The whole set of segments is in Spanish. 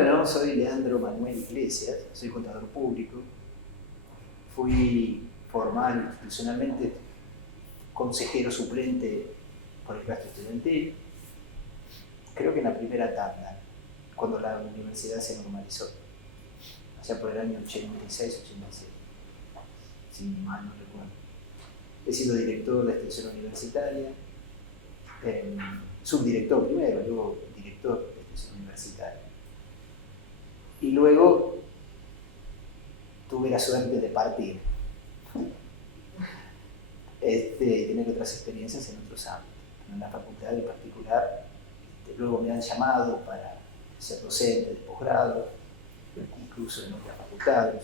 Bueno, soy Leandro Manuel Iglesias, soy contador público. Fui formal institucionalmente consejero suplente por el gasto estudiantil, creo que en la primera tanda, cuando la universidad se normalizó, allá por el año 86-87, si mal no recuerdo. He sido director de extensión universitaria, subdirector primero, luego director de extensión universitaria. Y luego tuve la suerte de partir, tener otras experiencias en otros ámbitos. En la facultad en particular, luego me han llamado para ser docente de posgrado, incluso en otras facultades.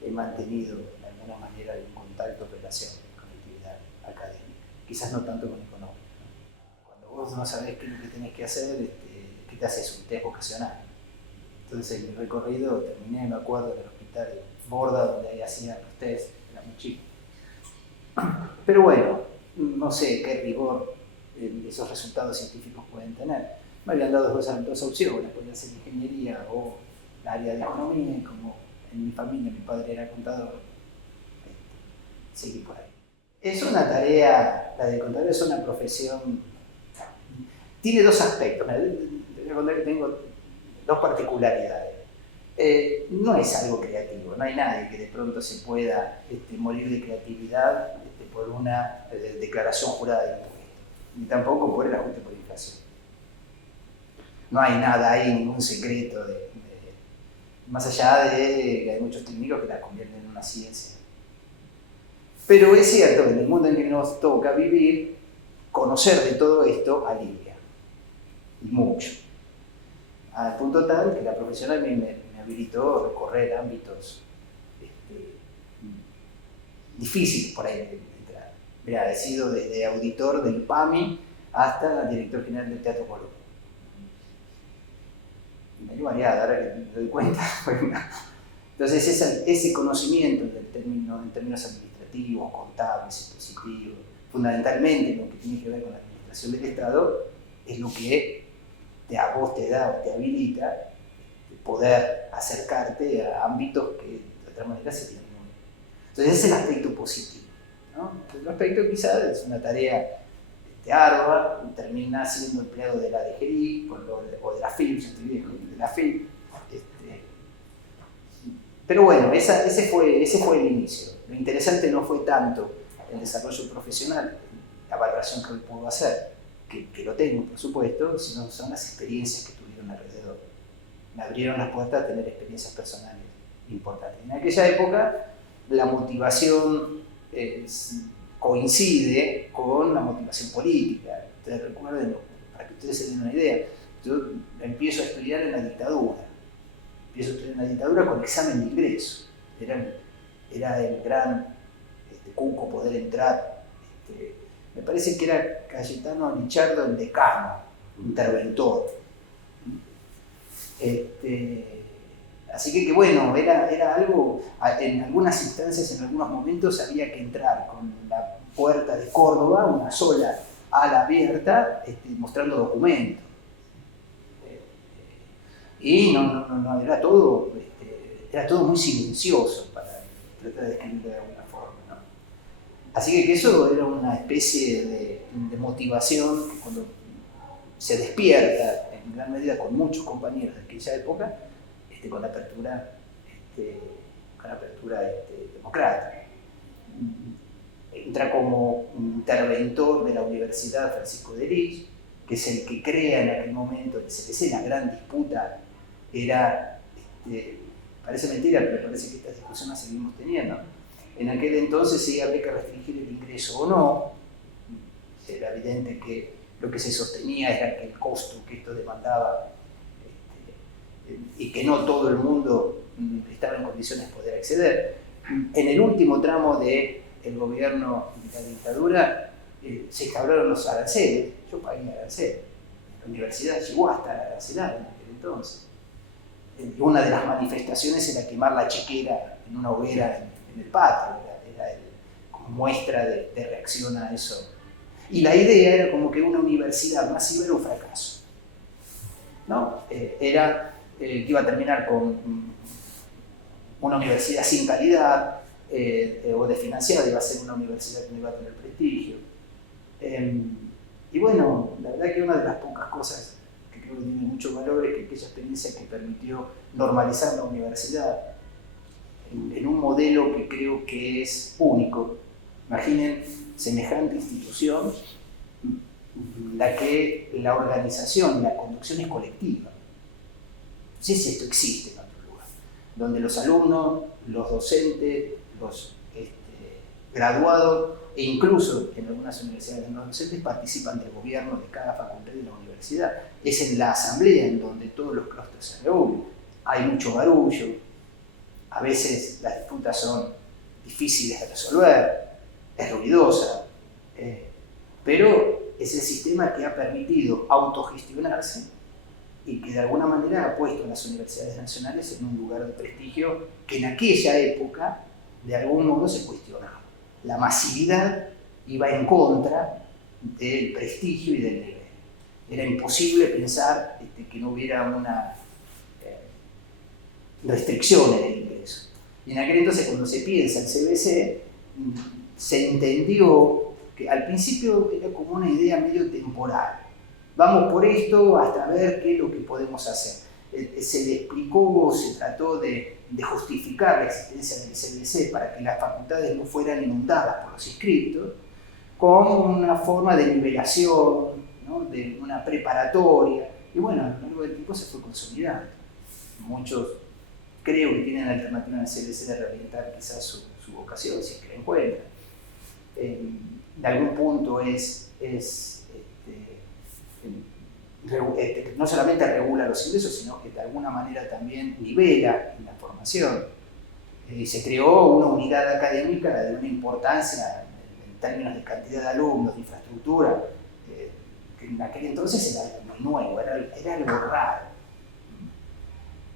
He mantenido de alguna manera un contacto, relación con la actividad académica, quizás no tanto con económica. Cuando vos no sabés qué es lo que tenés que hacer, ¿qué te haces? Un test vocacional. Entonces el recorrido terminé, me acuerdo, del hospital Borda, donde ahí hacían los test, era muy chico. Pero bueno, no sé qué rigor esos resultados científicos pueden tener. Me habían dado dos opciones, podía hacer ingeniería o el área de economía, y como en mi familia mi padre era contador, seguí por ahí. Es una tarea, la de contador es una profesión, tiene dos aspectos. Te voy a contar que tengo dos particularidades. No es algo creativo, no hay nadie que de pronto se pueda morir de creatividad por una declaración jurada de impuestos, ni tampoco por el ajuste por inflación. No hay nada ahí, ningún secreto, más allá de que hay muchos técnicos que la convierten en una ciencia. Pero es cierto que en el mundo en que nos toca vivir, conocer de todo esto alivia, y mucho. Al punto tal que la profesión a mí me habilitó a recorrer ámbitos difíciles por ahí de entrar. Mirá, he sido desde auditor del PAMI hasta director general del Teatro Colón. Medio variado, ahora que me doy cuenta. Entonces ese conocimiento en términos administrativos, contables, impositivos, fundamentalmente lo que tiene que ver con la administración del Estado, es lo que a vos te da o te habilita poder acercarte a ámbitos que de otra manera serían nulos. Entonces ese es el aspecto positivo, ¿no? El aspecto quizás es una tarea ardua, termina siendo empleado de la DGI o de la FIP, yo estoy viejo, de la FIP. Pero bueno, ese fue el inicio. Lo interesante no fue tanto el desarrollo profesional, la valoración que hoy puedo hacer, que lo tengo por supuesto, sino son las experiencias que tuvieron alrededor. Me abrieron las puertas a tener experiencias personales importantes. En aquella época la motivación coincide con la motivación política. Ustedes recuerden, para que ustedes se den una idea, yo empiezo a estudiar en la dictadura. Empiezo a estudiar en la dictadura con examen de ingreso. Era el gran cuco poder entrar. Me parece que era Cayetano Lichardo el decano, interventor. Así que bueno, era algo, en algunas instancias, en algunos momentos había que entrar con la puerta de Córdoba, una sola ala abierta, mostrando documentos. Y no, era todo muy silencioso para tratar de describirlo de alguna forma, ¿no? Así que eso era una especie de motivación que cuando se despierta, en gran medida con muchos compañeros de aquella época, con la apertura democrática. Entra como interventor de la Universidad Francisco de Lich, que es el que crea en aquel momento el CPC. La gran disputa era, parece mentira, pero parece que esta discusión la seguimos teniendo. En aquel entonces si había que restringir el ingreso o no. Era evidente que lo que se sostenía era que el costo que esto demandaba y que no todo el mundo estaba en condiciones de poder acceder. En el último tramo del gobierno de la dictadura se instauraron los aranceles. Yo pagué aranceles. La universidad llegó hasta arancelar en aquel entonces. Una de las manifestaciones era quemar la chequera en una hoguera en el patio. Era como muestra de reacción a eso. Y la idea era como que una universidad masiva era un fracaso. ¿no? Era que iba a terminar con una universidad sin calidad o desfinanciada, iba a ser una universidad que no iba a tener prestigio. Y bueno, la verdad que una de las pocas cosas que creo que tiene mucho valor es que aquella experiencia que permitió normalizar la universidad en un modelo que creo que es único. Imaginen semejante institución, la que la organización, la conducción es colectiva. No sé si esto existe en otro lugar, donde los alumnos, los docentes, los graduados e incluso en algunas universidades no docentes participan del gobierno de cada facultad de la universidad. Es en la asamblea en donde todos los claustros se reúnen. Hay mucho barullo, a veces las disputas son difíciles de resolver, es ruidosa, pero es el sistema que ha permitido autogestionarse y que de alguna manera ha puesto a las universidades nacionales en un lugar de prestigio que en aquella época de algún modo se cuestionaba. La masividad iba en contra del prestigio y del nivel. Era imposible pensar que no hubiera una restricción en el ingreso. Y en aquel entonces, cuando se piensa el CBC, se entendió que al principio era como una idea medio temporal. Vamos por esto hasta ver qué es lo que podemos hacer. Se le explicó, se trató de justificar la existencia del CBC para que las facultades no fueran inundadas por los inscriptos, con una forma de nivelación, ¿no? De una preparatoria. Y bueno, a lo largo del tiempo se fue consolidando. Muchos creo que tienen la alternativa en el CBC de reorientar quizás su vocación, si es que la encuentran. De algún punto no solamente regula los ingresos, sino que de alguna manera también nivela la formación. Se creó una unidad académica de una importancia en términos de cantidad de alumnos, de infraestructura, que en aquel entonces era algo muy nuevo, era algo raro.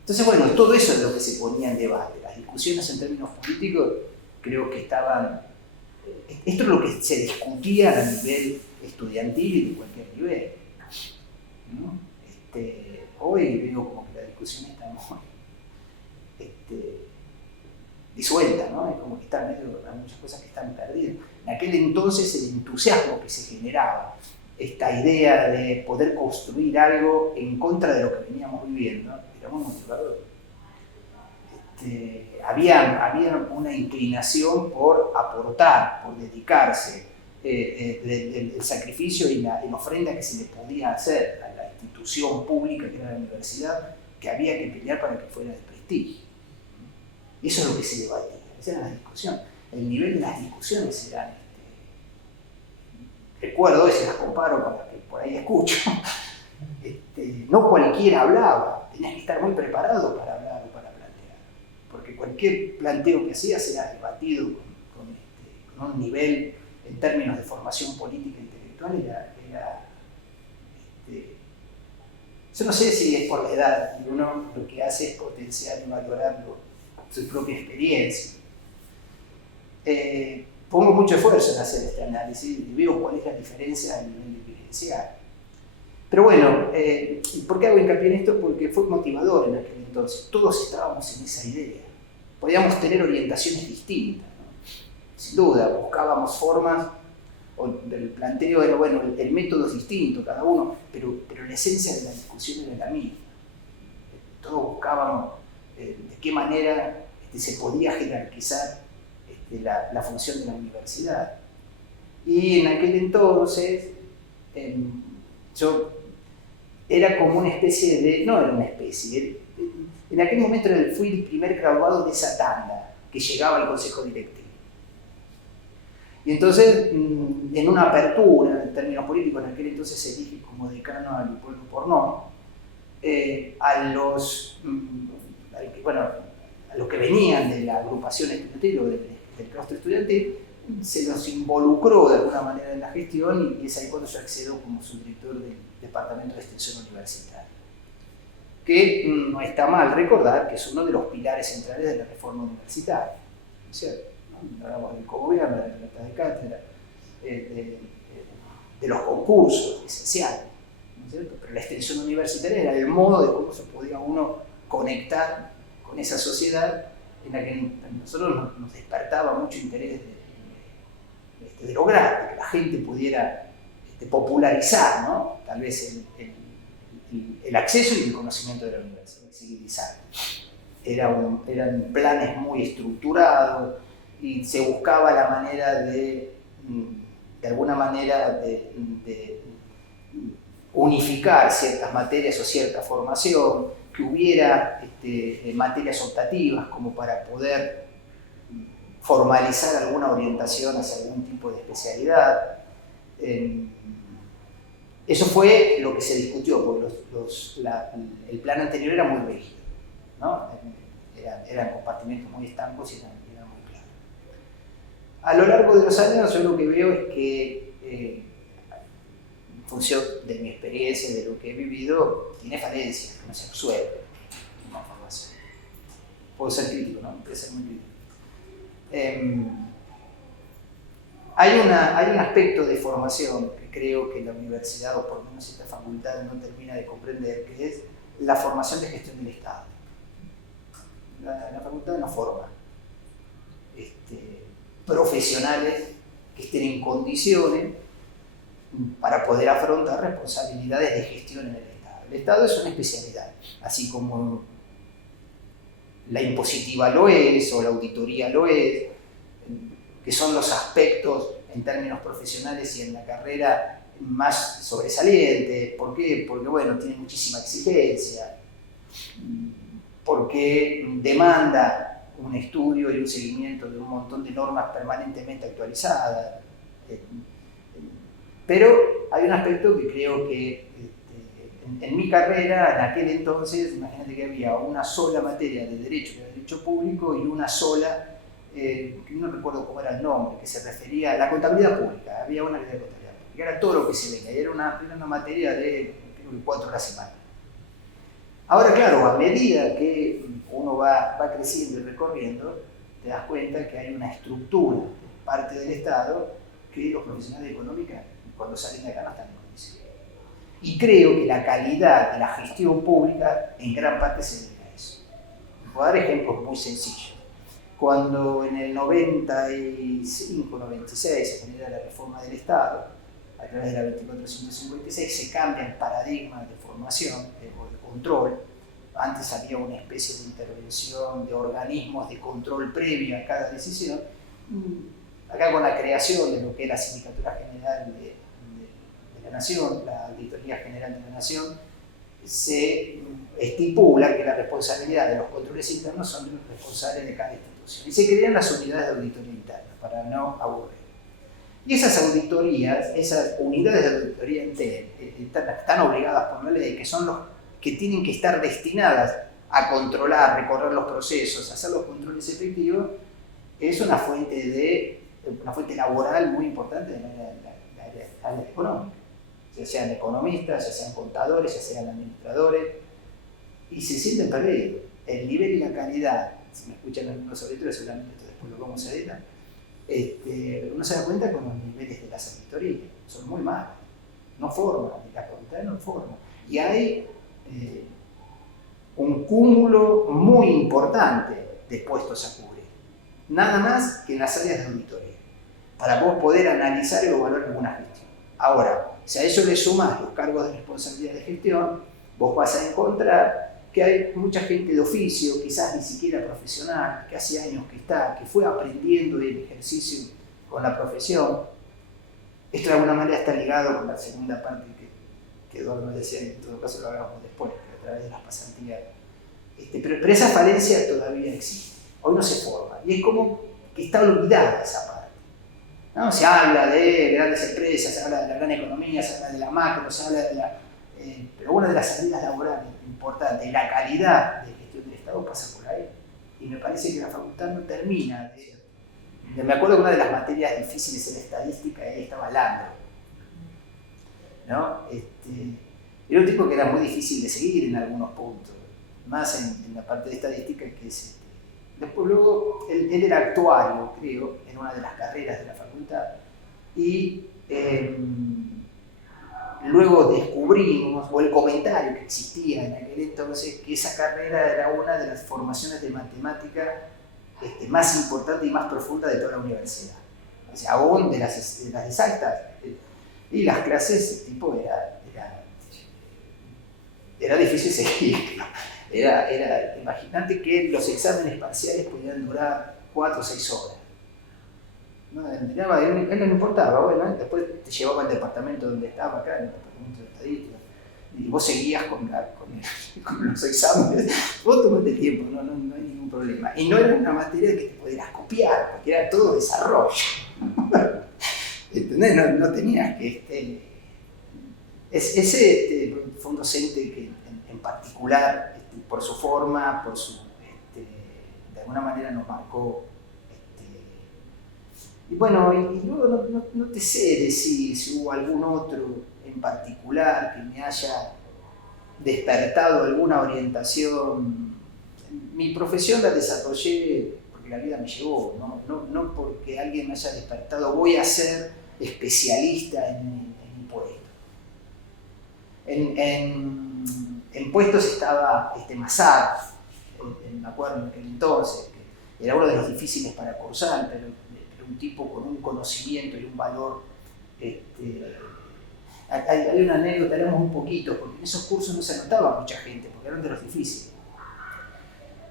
Entonces, bueno, todo eso es lo que se ponía en debate. Las discusiones en términos políticos creo que estaban... Esto es lo que se discutía a nivel estudiantil y de cualquier nivel, ¿no? Hoy veo como que la discusión está muy disuelta, ¿no? Es como que hay muchas cosas que están perdidas. En aquel entonces el entusiasmo que se generaba, esta idea de poder construir algo en contra de lo que veníamos viviendo, era muy motivador. Había una inclinación por aportar, por dedicarse, el sacrificio y la ofrenda que se le podía hacer a la institución pública que era la universidad, que había que pelear para que fuera de prestigio. Y eso es lo que se debatía, esa era la discusión. El nivel de las discusiones era, recuerdo, y se las comparo con las que por ahí escucho, no cualquiera hablaba, tenías que estar muy preparado para hablar o para plantear, porque cualquier planteo que hacías era debatido con un nivel en términos de formación política e intelectual, yo no sé si es por la edad, y uno lo que hace es potenciar y valorar su propia experiencia. Pongo mucho esfuerzo en hacer este análisis y veo cuál es la diferencia a nivel dirigencial. Pero bueno, ¿por qué hago hincapié en esto? Porque fue motivador en aquel entonces. Todos estábamos en esa idea. Podíamos tener orientaciones distintas, ¿no? Sin duda, buscábamos formas, el planteo era, bueno, el método es distinto cada uno, pero la esencia de la discusión era la misma. Todos buscábamos de qué manera se podía jerarquizar la función de la universidad. Y en aquel entonces, yo era como una especie de, no era una especie, en aquel momento fui el primer graduado de esa tanda que llegaba al consejo directivo. Y entonces, en una apertura, en términos políticos, en aquel entonces se elige como decano a Leopoldo Portnoy, a los que venían de la agrupación estudiantil o del claustro estudiantil, se los involucró de alguna manera en la gestión y es ahí cuando yo accedo como subdirector del Departamento de Extensión Universitaria. Que no está mal recordar que es uno de los pilares centrales de la reforma universitaria, ¿no es cierto? Hablamos del cogobierno, de la libertad de cátedra, de los concursos, esenciales, ¿no? es cierto? Pero la extensión universitaria era el modo de cómo se podía uno conectar con esa sociedad en la que nosotros nos despertaba mucho interés de lograr, de que la gente pudiera popularizar, ¿no? Tal vez el acceso y el conocimiento de la universidad, civilizar. Eran planes muy estructurados y se buscaba la manera de alguna manera, de unificar ciertas materias o cierta formación, que hubiera materias optativas como para poder formalizar alguna orientación hacia algún tipo de especialidad. Eso fue lo que se discutió, porque el plan anterior era muy rígido, ¿no? Eran compartimentos muy estancos y eran muy claros. A lo largo de los años yo lo que veo es que, en función de mi experiencia, de lo que he vivido, tiene falencias, no se absuelve una formación. Puedo ser crítico, ¿no? Puedo ser muy crítico. Hay un aspecto de formación que creo que la universidad, o por lo menos esta facultad, no termina de comprender, que es la formación de gestión del Estado. La facultad no forma profesionales que estén en condiciones para poder afrontar responsabilidades de gestión en el Estado. El Estado es una especialidad, así como la impositiva lo es, o la auditoría lo es, que son los aspectos en términos profesionales y en la carrera más sobresalientes. ¿Por qué? Porque, bueno, tiene muchísima exigencia, porque demanda un estudio y un seguimiento de un montón de normas permanentemente actualizadas. Pero hay un aspecto que creo que en mi carrera, en aquel entonces, imagínate que había una sola materia de derecho, que era derecho público, y una sola, que no recuerdo cómo era el nombre, que se refería a la contabilidad pública. Había una que era contabilidad pública, era todo lo que se venga, y era una materia de creo que 4 horas a semana. Ahora, claro, a medida que uno va creciendo y recorriendo, te das cuenta que hay una estructura de parte del Estado que los profesionales de económica, cuando salen de acá, no están en condiciones. Y creo que la calidad de la gestión pública en gran parte se debe a eso. Voy a dar ejemplos muy sencillos. Cuando en el 95, 96 se genera la reforma del Estado, a través de la 2456 se cambia el paradigma de formación o de control. Antes había una especie de intervención de organismos de control previo a cada decisión. Acá, con la creación de lo que es la Sindicatura General de la Nación, la Auditoría General de la Nación, se estipula que la responsabilidad de los controles internos son de los responsables de cada institución. Y se crean las unidades de auditoría interna, para no aburrir. Y esas auditorías, esas unidades de auditoría interna, están obligadas por la ley, que son los que tienen que estar destinadas a controlar, recorrer los procesos, hacer los controles efectivos, es una fuente laboral muy importante de la área económica. Ya sean economistas, ya sean contadores, ya sean administradores, y se sienten perdidos. El nivel y la calidad, si me escuchan algunos auditores, seguramente esto después lo vamos a editar, uno se da cuenta con los niveles de las auditorías, son muy malos, no forman, la facultad no forma. Y hay un cúmulo muy importante de puestos a cubrir, nada más que en las áreas de auditoría, para vos poder analizar y evaluar alguna gestión. Ahora, si a eso le sumás los cargos de responsabilidad de gestión, vos vas a encontrar que hay mucha gente de oficio, quizás ni siquiera profesional, que hace años que está, que fue aprendiendo el ejercicio con la profesión. Esto de alguna manera está ligado con la segunda parte que Eduardo me decía, en todo caso lo hablamos después, a través de las pasantías. Pero esa falencia todavía existe, hoy no se forma, y es como que está olvidada esa parte. ¿No? Se habla de grandes empresas, se habla de la gran economía, se habla de la macro, se habla de la... pero una de las salidas laborales importantes y la calidad de gestión del Estado pasa por ahí. Y me parece que la facultad no termina de... Me acuerdo que una de las materias difíciles en estadística estaba Landro, ¿no? Era un tipo que era muy difícil de seguir en algunos puntos, más en la parte de estadística, que es... Después luego, él era actuario, creo, en una de las carreras de la facultad, y luego descubrimos, o el comentario que existía en aquel entonces, que esa carrera era una de las formaciones de matemática más importante y más profunda de toda la universidad. O sea, aún de las exactas. Y las clases, tipo, era difícil seguir. Imagínate que los exámenes parciales podían durar 4 o 6 horas. No, él no le importaba, bueno, después te llevaba al departamento donde estaba, acá, en el departamento de estadística, y vos seguías con los exámenes. Vos tomaste tiempo, no hay ningún problema. Y no era una materia que te pudieras copiar, porque era todo desarrollo. ¿Entendés? No tenías que... Ese fue un docente que en particular, por su forma, de alguna manera nos marcó. Y bueno, y luego no te sé decir si hubo algún otro en particular que me haya despertado alguna orientación. Mi profesión la desarrollé porque la vida me llevó, no porque alguien me haya despertado, voy a ser especialista en impuestos. En puestos estaba Mazar, me acuerdo en aquel entonces, que era uno de los difíciles para cursar, pero un tipo con un conocimiento y un valor. Hay una anécdota, éramos un poquito, porque en esos cursos no se anotaba mucha gente, porque eran de los difíciles.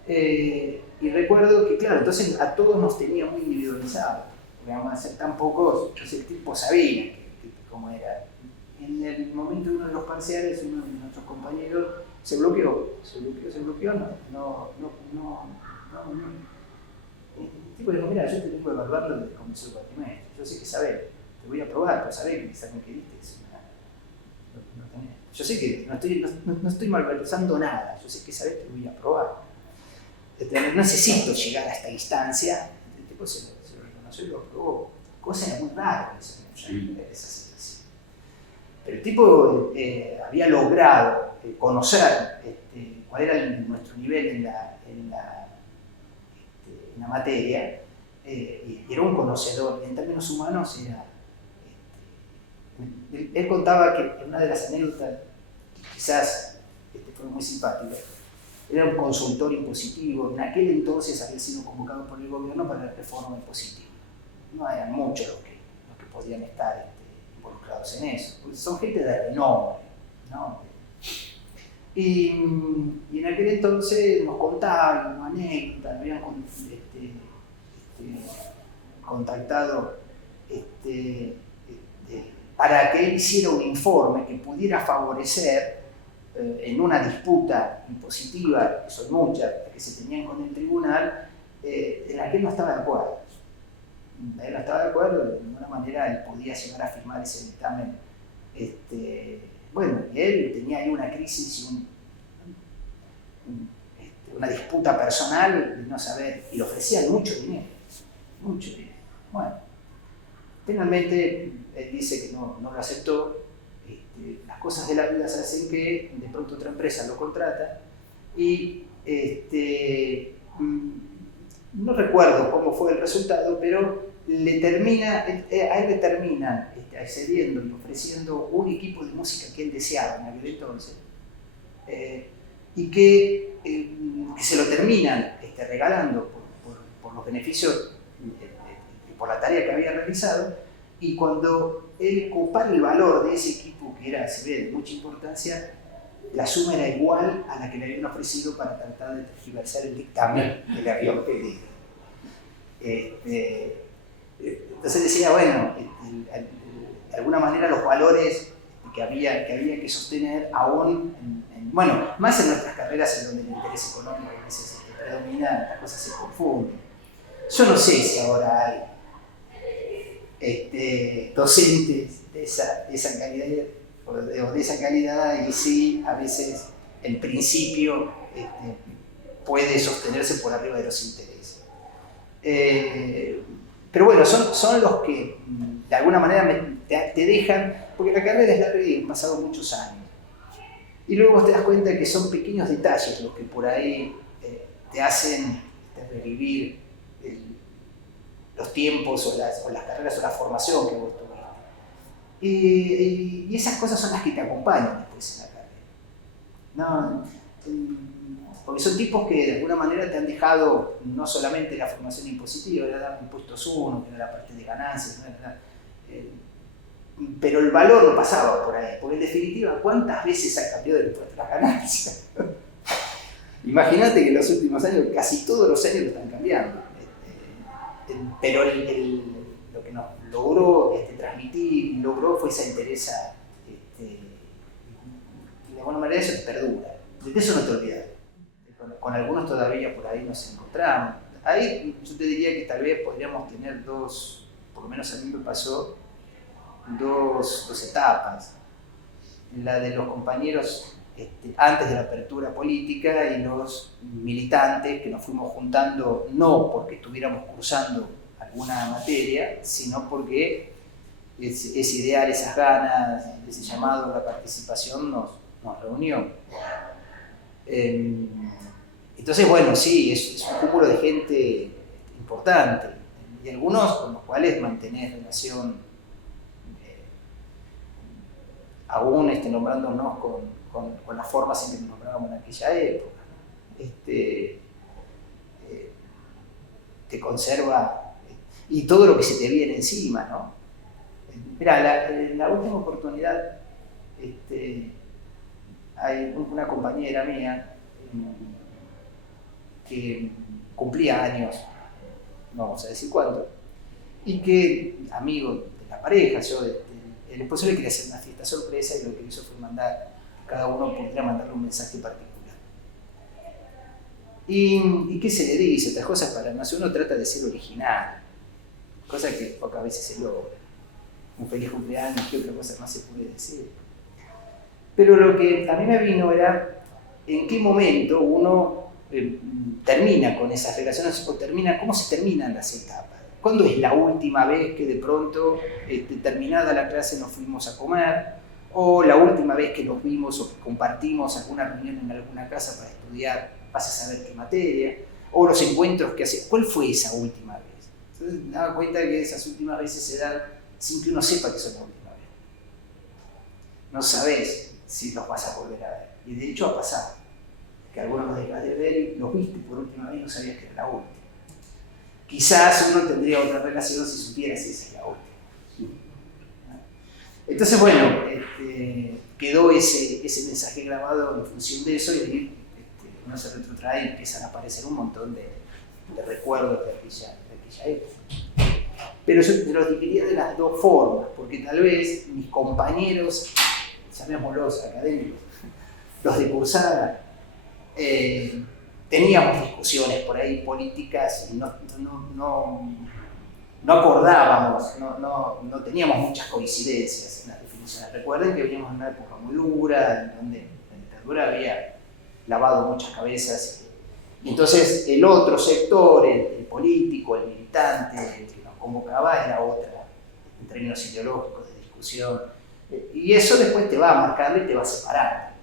Y recuerdo que, claro, entonces a todos nos tenía muy individualizados, porque vamos a ser tan pocos, entonces el tipo sabía cómo era. En el momento de uno de los parciales, uno de nuestros compañeros se bloqueó, el tipo le dijo, mira, yo te tengo que evaluarlo desde el comienzo del cuatrimestre, yo sé que sabés, te voy a probar, pero sabés que el examen que diste es no tenés. Yo sé que no estoy malversando nada, yo sé que sabés, te voy a probar. No necesito llegar a esta instancia. El tipo se lo reconoció y lo aprobó, cosa muy rara en esa situación. Pero el tipo había logrado conocer cuál era nuestro nivel en la materia, y era un conocedor, y en términos humanos era... Él contaba que una de las anécdotas, quizás fue muy simpática, era un consultor impositivo, en aquel entonces había sido convocado por el gobierno para la reforma impositiva. No eran muchos los que podían estar involucrados en eso, porque son gente de renombre, ¿no? Y en aquel entonces nos contaban una anécdota, habían contactado para que él hiciera un informe que pudiera favorecer en una disputa impositiva, que son muchas, que se tenían con el tribunal, en la que él no estaba de acuerdo. Él no estaba de acuerdo, de ninguna manera él podía llegar a firmar ese dictamen. Bueno, y él tenía ahí una crisis y una disputa personal de no saber, y le ofrecían mucho dinero. Bueno, finalmente él dice que no lo aceptó. Las cosas de la vida se hacen que de pronto otra empresa lo contrata y no recuerdo cómo fue el resultado, pero a él le terminan accediendo y ofreciendo un equipo de música que él deseaba en aquel entonces, y que se lo terminan regalando por los beneficios por la tarea que había realizado. Y cuando él compara el valor de ese equipo, que era, se ve, de mucha importancia, la suma era igual a la que le habían ofrecido para tratar de tergiversar el dictamen que le habían pedido. Entonces decía, bueno, de alguna manera los valores que había que sostener aún, bueno, más en nuestras carreras en donde el interés económico a veces predomina, las cosas se confunden. Yo no sé si ahora hay docentes de esa calidad o de esa calidad, y sí, a veces el principio puede sostenerse por arriba de los intereses. Pero bueno, son los que de alguna manera te dejan, porque la carrera es larga y han pasado muchos años. Y luego te das cuenta que son pequeños detalles los que por ahí te hacen revivir los tiempos o las carreras o la formación que vos tuviste. Y esas cosas son las que te acompañan después en la carrera. ¿No? Porque son tipos que de alguna manera te han dejado no solamente la formación impositiva, era impuestos uno, que era la parte de ganancias, pero el valor no pasaba por ahí, porque en definitiva, ¿cuántas veces ha cambiado el impuesto a las ganancias? Imagínate que en los últimos años, casi todos los años lo están cambiando. Pero lo que nos logró transmitir, logró fue esa entereza, y de alguna manera eso te perdura. De eso no te olvidas. Con algunos todavía por ahí nos encontramos. Ahí yo te diría que tal vez podríamos tener dos, por lo menos a mí me pasó, dos etapas. La de los compañeros antes de la apertura política y los militantes que nos fuimos juntando no porque estuviéramos cursando alguna materia, sino porque ese ideal, esas ganas, ese llamado a la participación nos reunió. Entonces, bueno, sí, es un cúmulo de gente importante y algunos con los cuales mantenés relación, aún nombrándonos con las formas en que nos nombrábamos en aquella época. Te conserva y todo lo que se te viene encima, ¿no? Mirá, la última oportunidad, hay una compañera mía que cumplía años, no vamos a decir cuánto, y que, amigo de la pareja, el esposo le quería hacer una fiesta sorpresa y lo que hizo fue cada uno podría mandarle un mensaje particular. ¿Y qué se le dice? Otras cosas para no hacer, uno trata de ser original, cosa que pocas veces se logra. Un feliz cumpleaños, ¿qué otra cosa más se puede decir? Pero lo que a mí me vino era en qué momento uno termina con esas relaciones o cómo se terminan las etapas. ¿Cuándo es la última vez que de pronto, terminada la clase, nos fuimos a comer? ¿O la última vez que nos vimos o que compartimos alguna reunión en alguna casa para estudiar, vas a saber qué materia? ¿O los encuentros que hacías? ¿Cuál fue esa última vez? Entonces me daba cuenta que esas últimas veces se dan sin que uno sepa que son la última vez. No sabés si los vas a volver a ver. Y de hecho ha pasado, que algunos los dejas de ver y los viste por última vez y no sabías que era la última. Quizás uno tendría otra relación si supiera si esa es la última. Entonces, bueno, quedó ese mensaje grabado en función de eso y ahí uno se retrotrae y empiezan a aparecer un montón de recuerdos de aquella época. Pero yo te los dividiría de las dos formas, porque tal vez mis compañeros, llamémoslos académicos, los de cursada, teníamos discusiones por ahí políticas y no acordábamos, no teníamos muchas coincidencias en las definiciones. Recuerden que veníamos en una época muy dura, en donde la dictadura había lavado muchas cabezas. Y entonces el otro sector, el político, el militante, el que nos convocaba, era otra, en términos ideológicos, de discusión. Y eso después te va marcando y te va separando,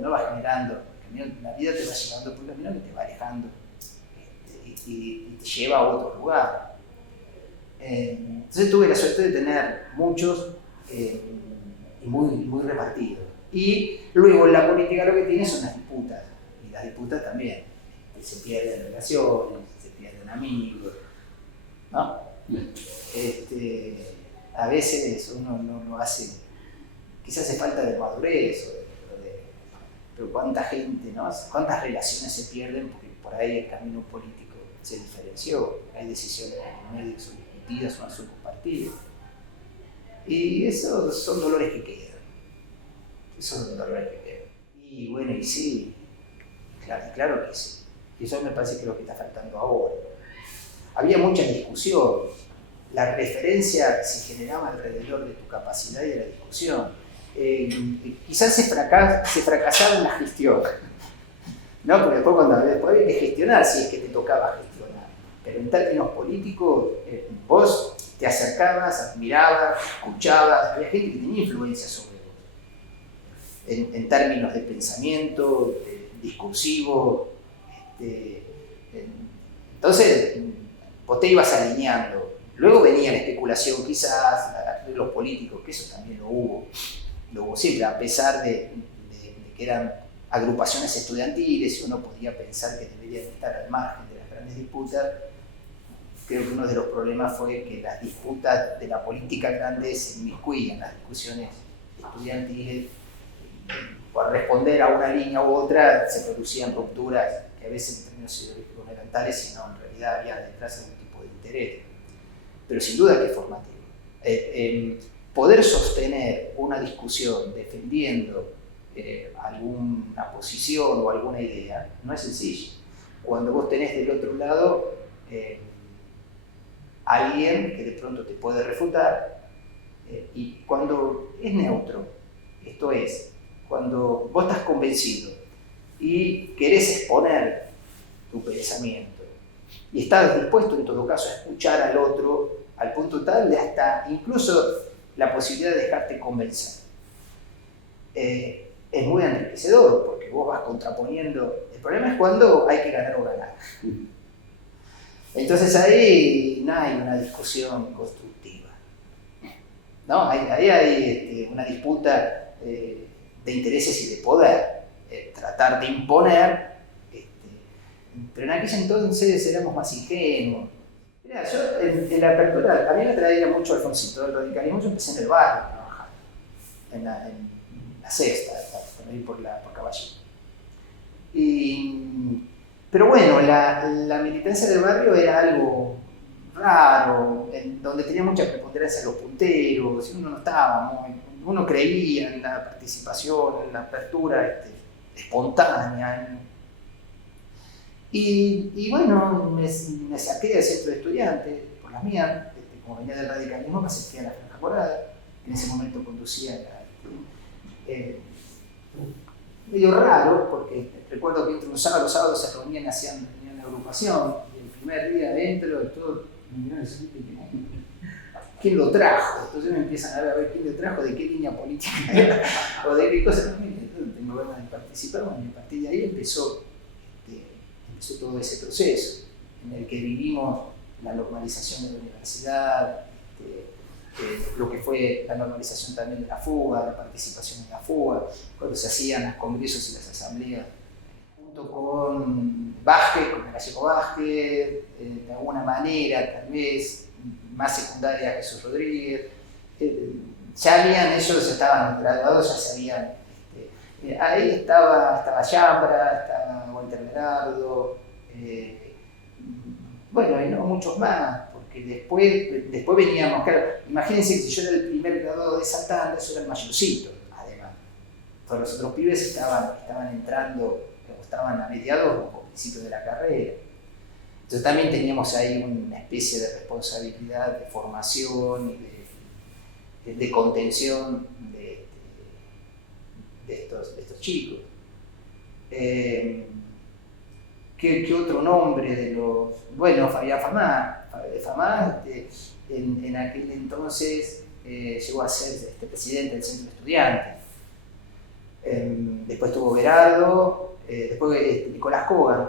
¿no? Va generando, la vida te va llevando por un camino que te va alejando y te lleva a otro lugar. Entonces tuve la suerte de tener muchos y muy repartidos. Y luego en la política lo que tiene son las disputas, y las disputas también. Se pierden relaciones, se pierden amigos, ¿no? A veces uno no lo hace, quizás hace falta de madurez, pero cuánta gente, ¿no? Cuántas relaciones se pierden porque por ahí el camino político se diferenció, hay decisiones en medio que son discutidas o no son compartidas. Y esos son dolores que quedan. Y bueno, y sí, claro que sí. Y eso me parece que es lo que está faltando ahora. Había mucha discusión. La referencia se generaba alrededor de tu capacidad y de la discusión. Quizás se fracasaba en la gestión, ¿no? Porque después había que gestionar si es que te tocaba gestionar. Pero en términos políticos, vos te acercabas, admirabas, escuchabas, había gente que tenía influencia sobre vos. En términos de pensamiento, discursivo. Entonces, vos te ibas alineando Luego venía la especulación, quizás, los políticos, que eso también lo hubo siempre, a pesar de que eran agrupaciones estudiantiles y uno podía pensar que deberían estar al margen de las grandes disputas. Creo que uno de los problemas fue que las disputas de la política grande se inmiscuían en las discusiones estudiantiles. Por responder a una línea u otra se producían rupturas que a veces en términos ideológicos no eran tales, sino en realidad había detrás algún tipo de interés. Pero sin duda que es formativo. Poder sostener una discusión defendiendo alguna posición o alguna idea no es sencillo. Cuando vos tenés del otro lado alguien que de pronto te puede refutar, y cuando es neutro, esto es, cuando vos estás convencido y querés exponer tu pensamiento y estás dispuesto en todo caso a escuchar al otro al punto tal de hasta incluso la posibilidad de dejarte convencer, es muy enriquecedor porque vos vas contraponiendo. El problema es cuando hay que ganar o ganar. Entonces ahí no hay una discusión constructiva, ¿no? Ahí hay una disputa de intereses y de poder, tratar de imponer, pero en aquel entonces éramos más ingenuos. Mirá, yo en la apertura, a mí me traía mucho Alfonsito, el radicalismo. Yo empecé en el barrio a trabajar, en la sexta, por ahí por Caballito. Pero bueno, la militancia del barrio era algo raro, en donde tenía mucha preponderancia los punteros, y uno no estaba uno creía en la participación, en la apertura espontánea. Y bueno, me saqué del centro de estudiantes por las mías, como venía del radicalismo, me acerqué a la Franja Morada, que en ese momento conducía medio raro, porque recuerdo que entre un sábado, los sábados se reunían y tenían la agrupación, y el primer día entro y todo, ¿quién lo trajo? Entonces me empiezan a ver quién lo trajo, de qué línea política era, o de qué cosa. Tengo ganas de participar. Bueno, y a partir de ahí empezó todo ese proceso en el que vivimos la normalización de la universidad, lo que fue la normalización también de la fuga, la participación en la fuga, cuando se hacían los congresos y las asambleas, junto con Vázquez, con Gallego Vázquez, de alguna manera, tal vez, más secundaria Jesús Rodríguez. Ellos estaban graduados, ya sabían. Ahí estaba Llambra, estaba Walter Berardo, bueno, y no muchos más, porque después veníamos, claro, imagínense que si yo era el primer graduado de Santana, yo era el mayorcito, además. Todos los otros pibes estaban entrando, o estaban a mediados o principios de la carrera. Entonces también teníamos ahí una especie de responsabilidad de formación y de contención de estos chicos. ¿Qué otro nombre de los...? Bueno, Fabián Famá. En aquel entonces llegó a ser presidente del centro de estudiantes. Después tuvo Berardo, después Nicolás Kogan,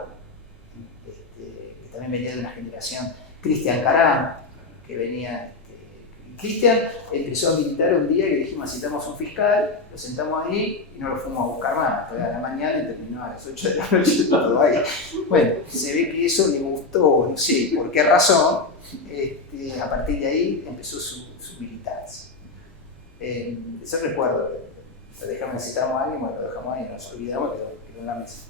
que también venía de una generación. Cristian Carán, que venía... Cristian empezó a militar un día que dijimos: necesitamos un fiscal, lo sentamos ahí y no lo fuimos a buscar más. Fue a la mañana y terminó a las 8 de la noche todo ahí. Bueno, se ve que eso le gustó, no sé por qué razón. A partir de ahí empezó su militancia. Yo recuerdo, necesitamos a alguien, bueno, lo dejamos ahí, nos olvidamos, quedó en la mesa.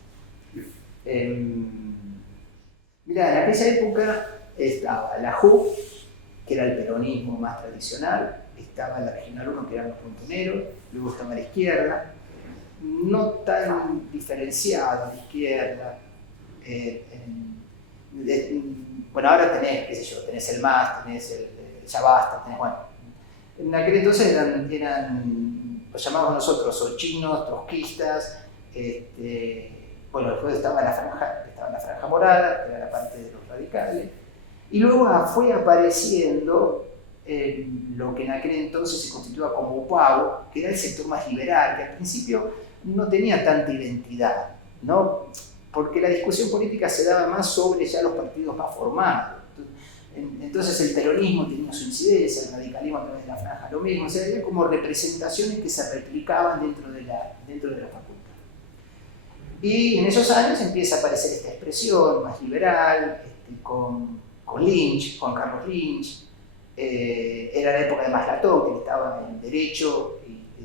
Mirá, en aquella época estaba la JUP, que era el peronismo más tradicional, estaba la Regional 1, que eran los puntoneros, luego estaba la izquierda, no tan diferenciada la izquierda. Bueno, ahora tenés, qué sé yo, tenés el MAS, tenés el Ya Basta, bueno. En aquel entonces eran los llamamos nosotros o chinos, trotskistas, bueno, después estaba la franja morada, que era la parte de los radicales. Y luego fue apareciendo lo que en aquel entonces se constituía como UPAU, que era el sector más liberal, que al principio no tenía tanta identidad, ¿no? Porque la discusión política se daba más sobre ya los partidos más formados. Entonces el peronismo tenía su incidencia, el radicalismo a través de la franja lo mismo, o sea, había como representaciones que se replicaban dentro de la facultad. Y en esos años empieza a aparecer esta expresión más liberal, con Lynch, Juan Carlos Lynch. Era la época de Maslatón, que estaba en Derecho,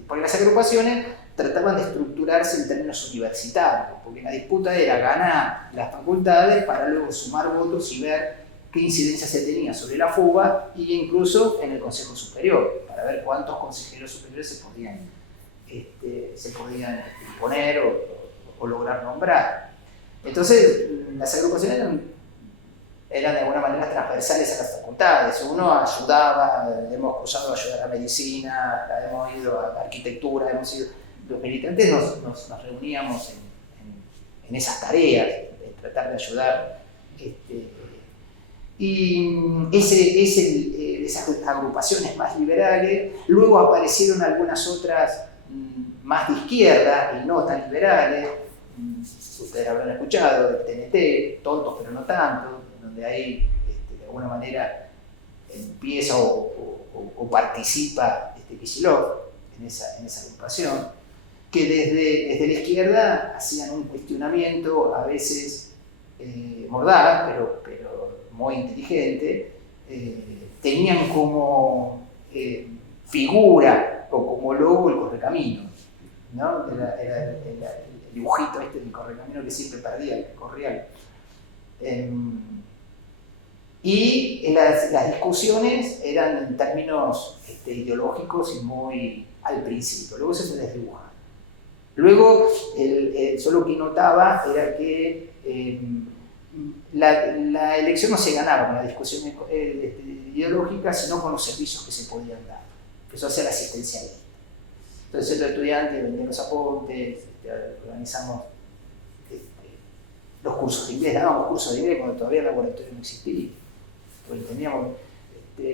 porque las agrupaciones trataban de estructurarse en términos universitarios, porque la disputa era ganar las facultades para luego sumar votos y ver qué incidencia se tenía sobre la fuga e incluso en el Consejo Superior, para ver cuántos consejeros superiores se podían imponer o lograr nombrar. Entonces, las agrupaciones eran de alguna manera transversales a las facultades. Uno ayudaba, hemos cruzado a ayudar a medicina, hemos ido a arquitectura, los militantes nos reuníamos en esas tareas, de tratar de ayudar. Y esas agrupaciones más liberales, luego aparecieron algunas otras más de izquierda y no tan liberales. Ustedes habrán escuchado el TNT, Tontos pero no tanto, donde ahí de alguna manera empieza o participa Kicillof en esa agrupación, que desde la izquierda hacían un cuestionamiento a veces mordaz, pero muy inteligente. Tenían como figura o como logo el correcamino, ¿no? Era el dibujito del correcamino que siempre perdía, el que corría. Y las discusiones eran en términos ideológicos y muy al principio, luego se fue desdibujando. Luego, solo que notaba era que la elección no se ganaba con la discusión ideológica, sino con los servicios que se podían dar. Empezó a ser asistencialista. Entonces, los estudiantes vendían los apuntes, organizamos los cursos de inglés, dábamos cursos de inglés cuando todavía el laboratorio no existía. Entonces, teníamos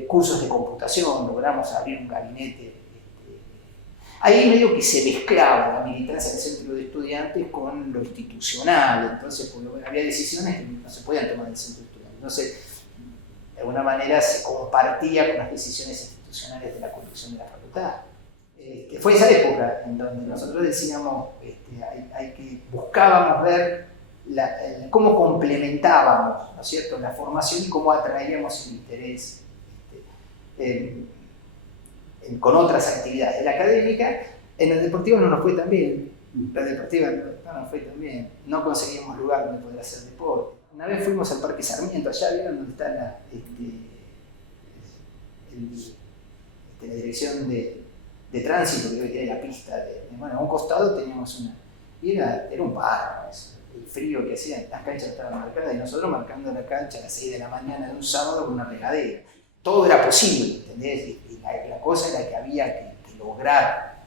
cursos de computación, logramos abrir un gabinete. Ahí medio que se mezclaba la militancia del centro de estudiantes con lo institucional, entonces había decisiones que no se podían tomar en el centro de estudiantes. Entonces, de alguna manera se compartía con las decisiones institucionales de la conducción de la facultad. Fue esa época en donde nosotros decíamos, buscábamos ver cómo complementábamos, ¿no es cierto?, la formación y cómo atraíamos el interés con otras actividades. En la académica, en el deportivo no nos fue tan bien. La deportiva no nos fue tan bien. No conseguimos lugar donde poder hacer deporte. Una vez fuimos al Parque Sarmiento, allá vieron donde está la dirección de tránsito, que tiene la pista. Bueno, a un costado teníamos era un páramo eso. El frío que hacía, las canchas estaban marcadas y nosotros marcando la cancha a las 6 de la mañana de un sábado con una regadera. Todo era posible, ¿entendés? Y la cosa era que había que lograr.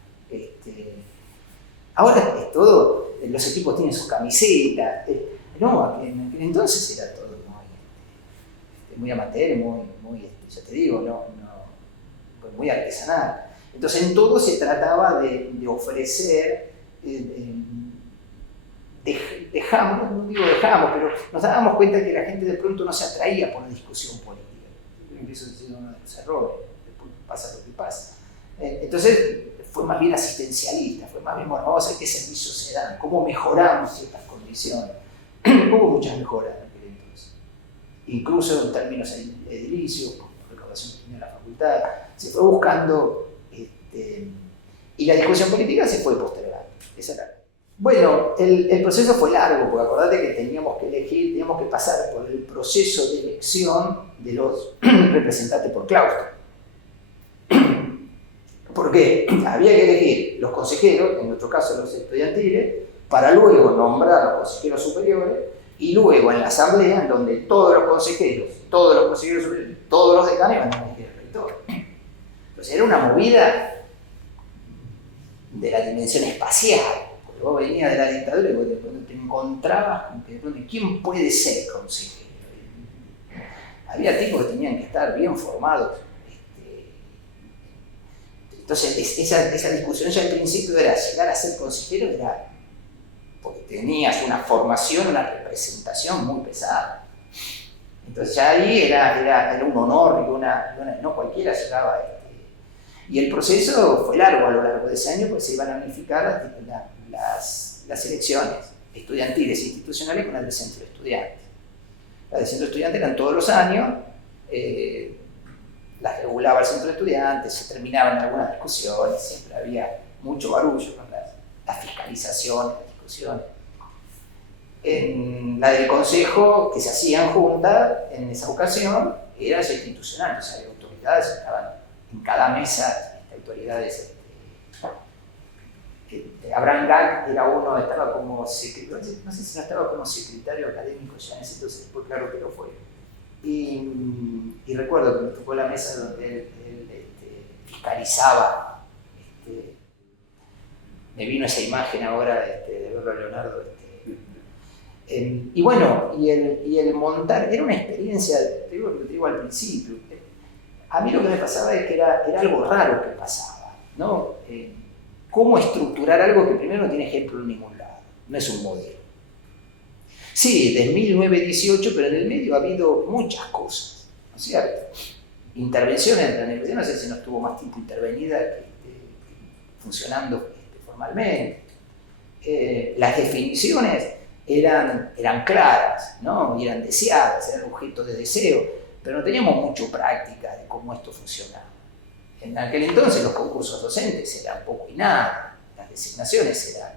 Ahora es todo, los equipos tienen sus camisetas. No, entonces era todo muy amateur, ya te digo, muy artesanal. Entonces en todo se trataba de ofrecer, pero nos dábamos cuenta que la gente de pronto no se atraía por la discusión política. Creo que eso ha sido uno de los errores, después pasa lo que pasa. Entonces fue más bien asistencialista, fue más bien, bueno, vamos a ver qué servicios se dan, cómo mejoramos ciertas condiciones. Hubo muchas mejoras en aquel entonces, incluso en términos edilicios, por recaudación que tenía la facultad, se fue buscando, y la discusión política se fue postergando. Bueno, el proceso fue largo, porque acordate que teníamos que elegir, teníamos que pasar por el proceso de elección de los representantes por claustro. Porque había que elegir los consejeros, en nuestro caso los estudiantiles, para luego nombrar a los consejeros superiores, y luego en la asamblea, en donde todos los consejeros superiores, todos los decanos iban a elegir el rector. Entonces era una movida de la dimensión espacial. Vos venías de la dictadura y de pronto te encontrabas con que de pronto, ¿quién puede ser consejero? Había tipos que tenían que estar bien formados. Entonces, esa discusión ya al principio era llegar a ser consejero, era porque tenías una formación, una representación muy pesada. Entonces ya ahí era un honor y no cualquiera llegaba. Y el proceso fue largo a lo largo de ese año, porque se iban a unificar las elecciones estudiantiles e institucionales con las del centro de estudiantes. Las del centro de estudiantes eran todos los años, las regulaba el centro de estudiantes, se terminaban algunas discusiones, siempre había mucho barullo con las fiscalizaciones, las discusiones. En la del consejo, que se hacían juntas, en esa ocasión, era ya institucional, o sea, había autoridades, estaban en cada mesa autoridades. Abraham Gag era uno, estaba como secretario, no sé si no estaba como secretario académico ya en ese entonces, después claro que lo fue. Y recuerdo que me tocó la mesa donde él fiscalizaba. Me vino esa imagen ahora de verlo a Leonardo. Y bueno, y el montar, era una experiencia, te digo al principio. A mí lo que me pasaba es que era algo raro que pasaba, ¿no? Cómo estructurar algo que primero no tiene ejemplo en ningún lado, no es un modelo. Sí, de 1918, pero en el medio ha habido muchas cosas, ¿no es cierto? Intervenciones de la universidad, no sé si no estuvo más tiempo intervenida que funcionando formalmente. Las definiciones eran claras, ¿no? Y eran deseadas, eran objeto de deseo, pero no teníamos mucha práctica de cómo esto funcionaba. En aquel entonces los concursos docentes eran poco y nada, las designaciones eran,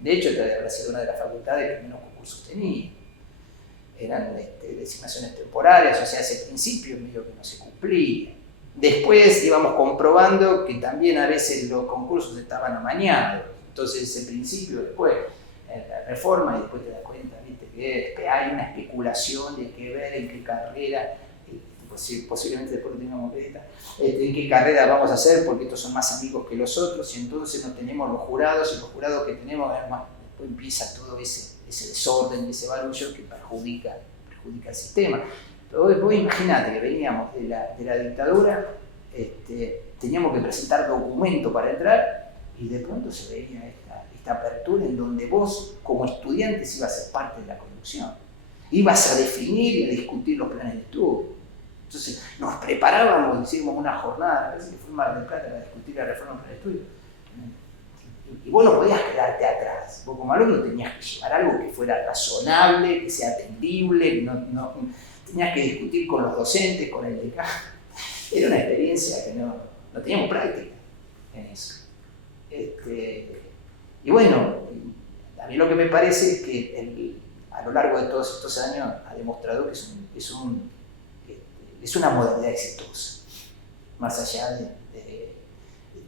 de hecho, esta habrá sido una de las facultades que menos concursos tenía. Eran designaciones temporarias, o sea, ese principio medio que no se cumplía. Después íbamos comprobando que también a veces los concursos estaban amañados, entonces ese principio después, la reforma, y después te das cuenta, ¿viste? Que hay una especulación de qué ver, en qué carrera, posiblemente después lo tengamos que editar, en qué carrera vamos a hacer, porque estos son más amigos que los otros, y entonces no tenemos los jurados, y los jurados que tenemos, después empieza todo ese desorden, ese barullo que perjudica el sistema. Pero vos imaginate que veníamos de la dictadura, teníamos que presentar documento para entrar, y de pronto se veía esta apertura en donde vos, como estudiantes, ibas a ser parte de la conducción. Ibas a definir y a discutir los planes de estudio. Entonces nos preparábamos, hicimos una jornada, a veces que fue en Mar del Plata para discutir la reforma del estudio. Y vos no podías quedarte atrás. Vos como alumno tenías que llevar algo que fuera razonable, que sea atendible, que no tenías que discutir con los docentes, con el decano. Era una experiencia que no teníamos práctica en eso. Y bueno, a mí lo que me parece es que a lo largo de todos estos años ha demostrado que es una modalidad exitosa, más allá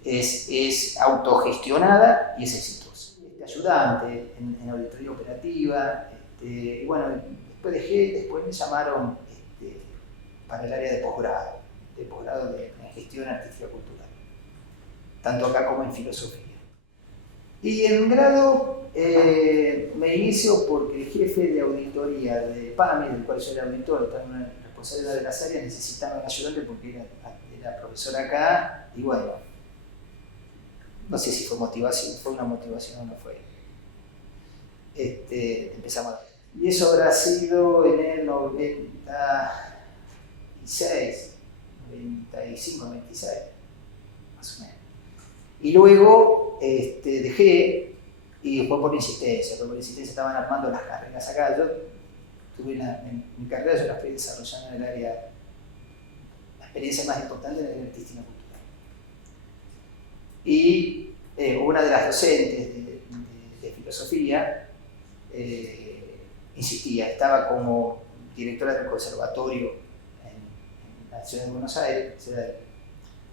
es autogestionada y es exitosa. Ayudante en auditoría operativa, y bueno, después me llamaron para el área de posgrado en gestión artística cultural, tanto acá como en filosofía. Y en grado me inicio porque el jefe de auditoría de PAMI, del cual yo era auditor, estaba en una responsabilidad de las áreas, necesitaba un ayudante porque era profesor acá, y bueno, no sé si fue una motivación o no fue. Empezamos y eso habrá sido en el 96, 95, 96, más o menos. Y luego dejé, y después por insistencia estaban armando las carreras acá. Yo tuve mi carrera, yo la fui desarrollando en el área, la experiencia más importante en el área artística cultural. Y una de las docentes de filosofía insistía, estaba como directora del conservatorio en la ciudad de Buenos Aires, era el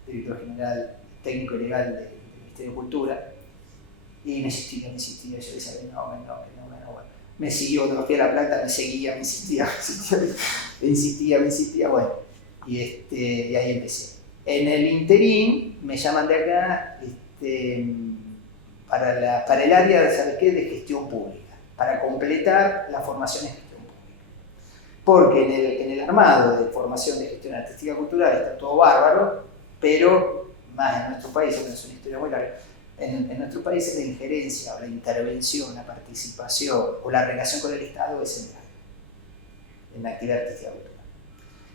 director general técnico y legal del Ministerio de Cultura, y me insistía, yo decía que no, bueno. Me siguió, cuando fui a La Plata, me seguía, me insistía, bueno, y ahí empecé. En el interín me llaman de acá para el área, ¿sabes qué?, de gestión pública, para completar la formación en gestión pública. Porque en el armado de formación de gestión artística cultural está todo bárbaro, pero más en nuestro país, es una historia muy larga, en nuestro país la injerencia o la intervención, la participación o la relación con el Estado es central. en la actividad artística cultural.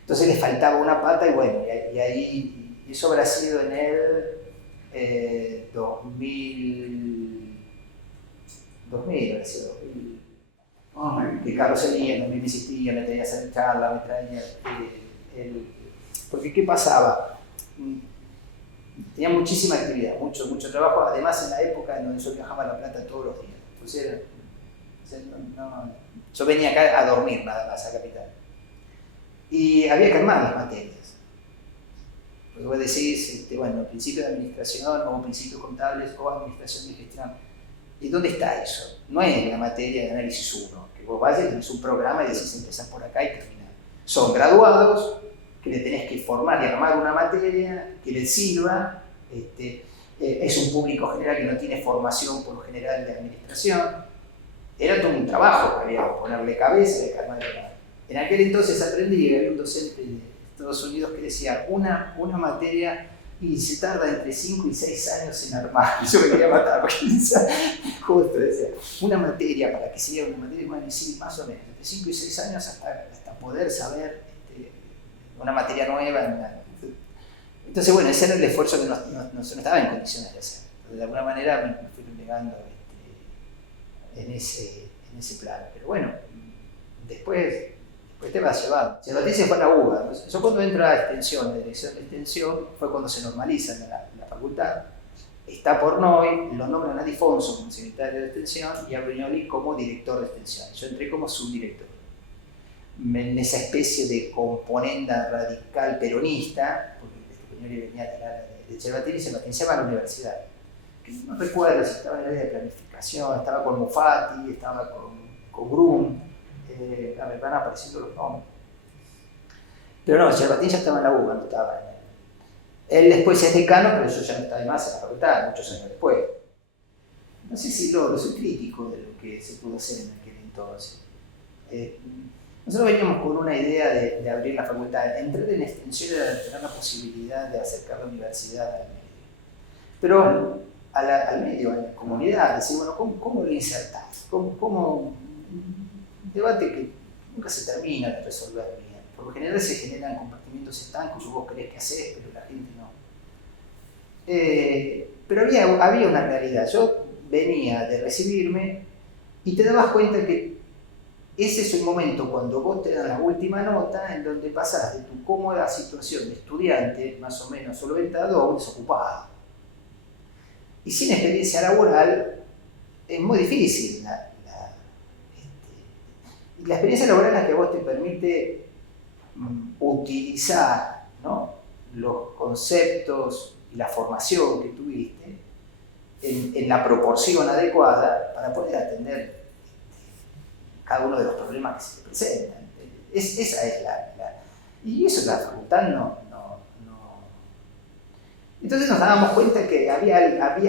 Entonces le faltaba una pata y bueno, y ahí, y eso habrá sido en el 2000 habrá sido 2000, que Carlos Elía en 2000 me insistía, me traía a hacer charla, me traía porque ¿qué pasaba? Tenía muchísima actividad, mucho trabajo, además en la época en donde yo viajaba a La Plata todos los días. Entonces, yo venía acá a dormir nada más a Capital. Y había que armar las materias. Porque vos decís, bueno, principios de administración o principios contables o administración de gestión. ¿Y dónde está eso? No es la materia de análisis 1, que vos vayas y tenés un programa y decís empezás por acá y terminás. Son graduados que le tenés que formar y armar una materia que les sirva. Es un público general que no tiene formación por lo general de administración. Era todo un trabajo que había que ponerle cabeza y armarle cabeza. En aquel entonces aprendí, había un docente de Estados Unidos que decía una materia y se tarda entre 5 y 6 años en armar. Y yo me quería matar porque justo decía, una materia para que sea una materia, bueno, sí, más o menos, entre 5 y 6 años hasta poder saber una materia nueva. Entonces, bueno, ese era el esfuerzo que no estaba en condiciones de hacer. Entonces, de alguna manera me fui pegando en ese plano. Pero bueno, después te vas llevando. Cervantes se fue a la UBA. Yo cuando entro a extensión, la dirección de extensión, fue cuando se normaliza en la facultad. Está Pornoy, lo nombran a Difonso como secretario de extensión y a Brignoli como director de extensión. Yo entré como subdirector. En esa especie de componenda radical peronista, porque Brignoli venía del área de Cervantes y Cervantes se va a la universidad. Que no recuerdo si estaba en el área de planificación, estaba con Mufati, estaba con Grum. A ver, van apareciendo los nombres. Pero no, Cervantes ya estaba en la UBA, no estaba en él después es decano, pero yo ya no estaba más en la facultad, muchos años después. No sé si soy crítico de lo que se pudo hacer en aquel entonces. Nosotros veníamos con una idea de abrir la facultad. Entrar en extensión era tener la posibilidad de acercar la universidad al medio. Pero al medio, a la comunidad, decir, bueno, ¿cómo lo insertás? ¿Cómo un debate que nunca se termina de resolver bien? Por lo general se generan compartimientos estancos que vos creés que hacés, pero la gente no. Pero había una realidad. Yo venía de recibirme y te dabas cuenta que ese es el momento cuando vos te dan la última nota en donde pasás de tu cómoda situación de estudiante, más o menos solventado, a un desocupado. Y sin experiencia laboral es muy difícil. La experiencia laboral es la que a vos te permite utilizar, ¿no?, los conceptos y la formación que tuviste en la proporción adecuada para poder atender cada uno de los problemas que se te presentan. Esa es y eso la facultad no. Entonces nos dábamos cuenta que había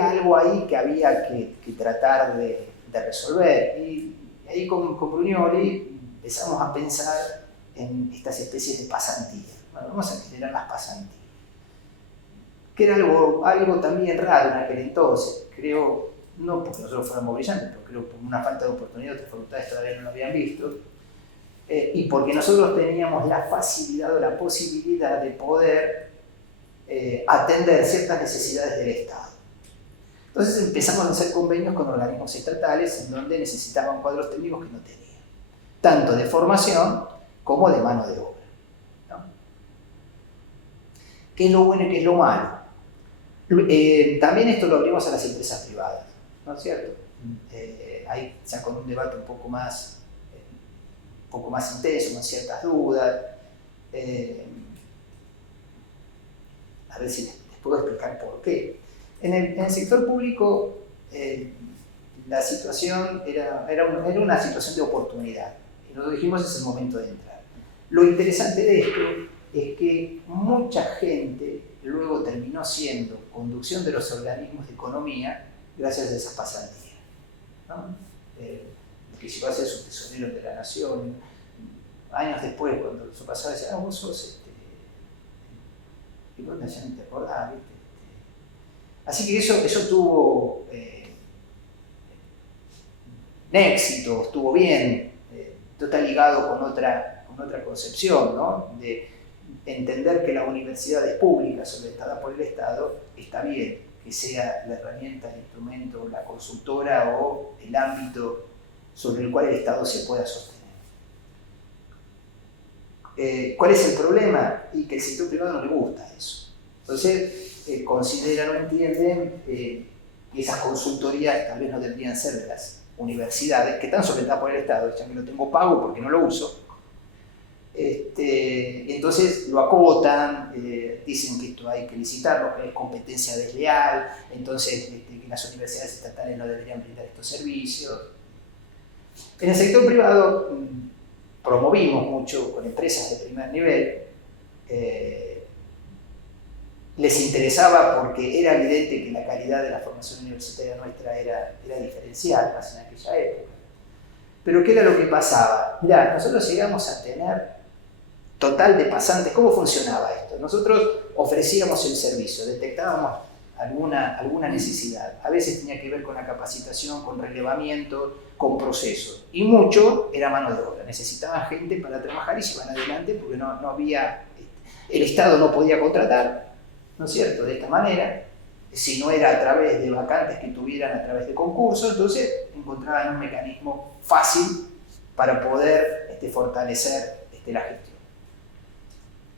algo ahí que había que tratar de resolver. Y ahí con Brignoli empezamos a pensar en estas especies de pasantías. Bueno, vamos a generar las pasantías. Que era algo también raro en aquel entonces. Creo, no porque nosotros fuéramos brillantes, pero creo por una falta de oportunidad otras facultades todavía no lo habían visto. Y porque nosotros teníamos la facilidad o la posibilidad de poder atender ciertas necesidades del Estado. Entonces empezamos a hacer convenios con organismos estatales en donde necesitaban cuadros técnicos que no tenían, tanto de formación como de mano de obra, ¿no? ¿Qué es lo bueno y qué es lo malo? También esto lo abrimos a las empresas privadas, ¿no es cierto? Ahí ya con un debate un poco más intenso, con ciertas dudas. A ver si les puedo explicar por qué. En el sector público la situación era una situación de oportunidad. Y lo dijimos, es el momento de entrar. Lo interesante de esto es que mucha gente luego terminó siendo conducción de los organismos de economía gracias a esas pasantías, ¿no? Que llegó a ser su tesorero de la Nación. Años después, cuando eso pasaba, decía, vos sos y vos ya no te acordás, ¿viste? Así que eso tuvo éxito, estuvo bien, todo está ligado con otra otra concepción, ¿no? De entender que la universidad es pública, solventada por el Estado, está bien que sea la herramienta, el instrumento, la consultora o el ámbito sobre el cual el Estado se pueda sostener. ¿Cuál es el problema? Y que el sector privado no le gusta eso. Entonces, consideran o entienden que esas consultorías tal vez no deberían ser de las universidades, que están solventadas por el Estado, ya que lo tengo pago porque no lo uso. Entonces lo acotan, dicen que esto hay que licitarlo, que es competencia desleal, entonces que las universidades estatales no deberían brindar estos servicios. En el sector privado promovimos mucho con empresas de primer nivel, les interesaba porque era evidente que la calidad de la formación universitaria nuestra era diferencial, más en aquella época. Pero ¿qué era lo que pasaba? Mirá, nosotros llegamos a tener total de pasantes. ¿Cómo funcionaba esto? Nosotros ofrecíamos el servicio, detectábamos alguna necesidad. A veces tenía que ver con la capacitación, con relevamiento, con procesos. Y mucho era mano de obra. Necesitaban gente para trabajar y se iban adelante porque no había... El Estado no podía contratar, ¿no es cierto?, de esta manera. Si no era a través de vacantes que tuvieran a través de concursos, entonces encontraban un mecanismo fácil para poder fortalecer la gestión.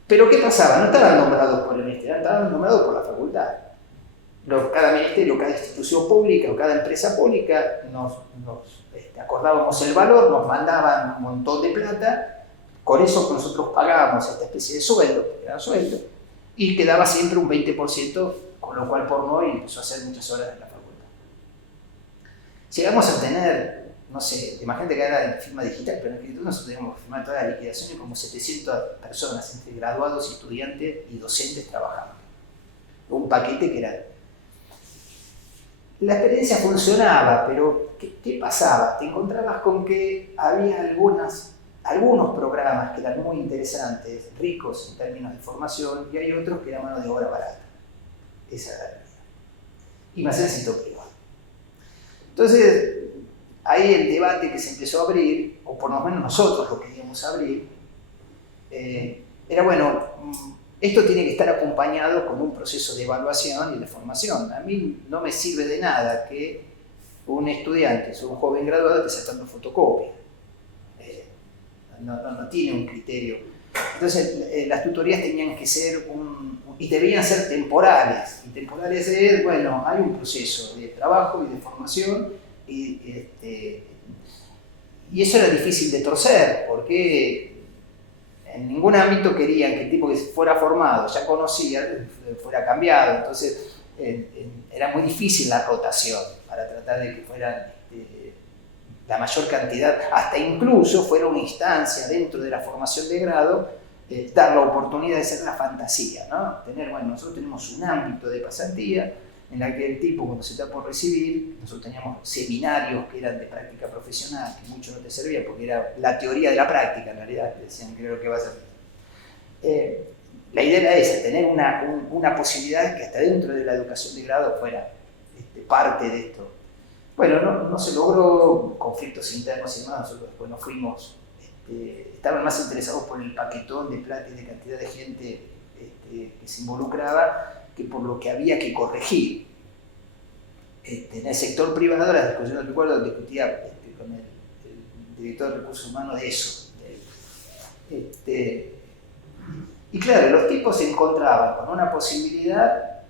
Pero ¿qué pasaba? No estaban nombrados por el ministerio, estaban nombrados por la facultad. Cada ministerio, cada institución pública o cada empresa pública nos acordábamos el valor, nos mandaban un montón de plata, con eso nosotros pagábamos esta especie de sueldo, que era un sueldo, y quedaba siempre un 20%, con lo cual por no empezó a hacer muchas horas en la facultad. Llegamos a tener, no sé, imagínate que era en firma digital, pero en el instituto nosotros teníamos que firmar toda la liquidación y como 700 personas, entre graduados, estudiantes y docentes trabajando. Un paquete que era... La experiencia funcionaba, pero ¿qué pasaba? Te encontrabas con que había algunos programas que eran muy interesantes, ricos en términos de formación, y hay otros que eran mano de obra barata. Esa era la realidad. Y más en el sector privado. Entonces, ahí el debate que se empezó a abrir, o por lo menos nosotros lo queríamos abrir, era bueno, esto tiene que estar acompañado con un proceso de evaluación y de formación. A mí no me sirve de nada que un estudiante o un joven graduado esté sacando fotocopia. No tiene un criterio. Entonces, las tutorías tenían que ser y debían ser temporales. Y temporales es, bueno, hay un proceso de trabajo y de formación y eso era difícil de torcer porque en ningún ámbito querían que el tipo que fuera formado, ya conocía, fuera cambiado. Entonces, era muy difícil la rotación para tratar de que fueran la mayor cantidad, hasta incluso fuera una instancia dentro de la formación de grado, dar la oportunidad de ser la fantasía, ¿no? Nosotros tenemos un ámbito de pasantía en la que el tipo, cuando se está por recibir, nosotros teníamos seminarios que eran de práctica profesional, que mucho no te servía porque era la teoría de la práctica, en realidad, te decían que era lo que vas a hacer. La idea era esa, tener una posibilidad que hasta dentro de la educación de grado fuera parte de esto. Bueno, no se logró, conflictos internos y demás, nosotros después nos fuimos, estaban más interesados por el paquetón de plata y de cantidad de gente que se involucraba que por lo que había que corregir. En el sector privado, la discusión del recuerdo discutía con el director de recursos humanos de eso. Y claro, los tipos se encontraban con una posibilidad,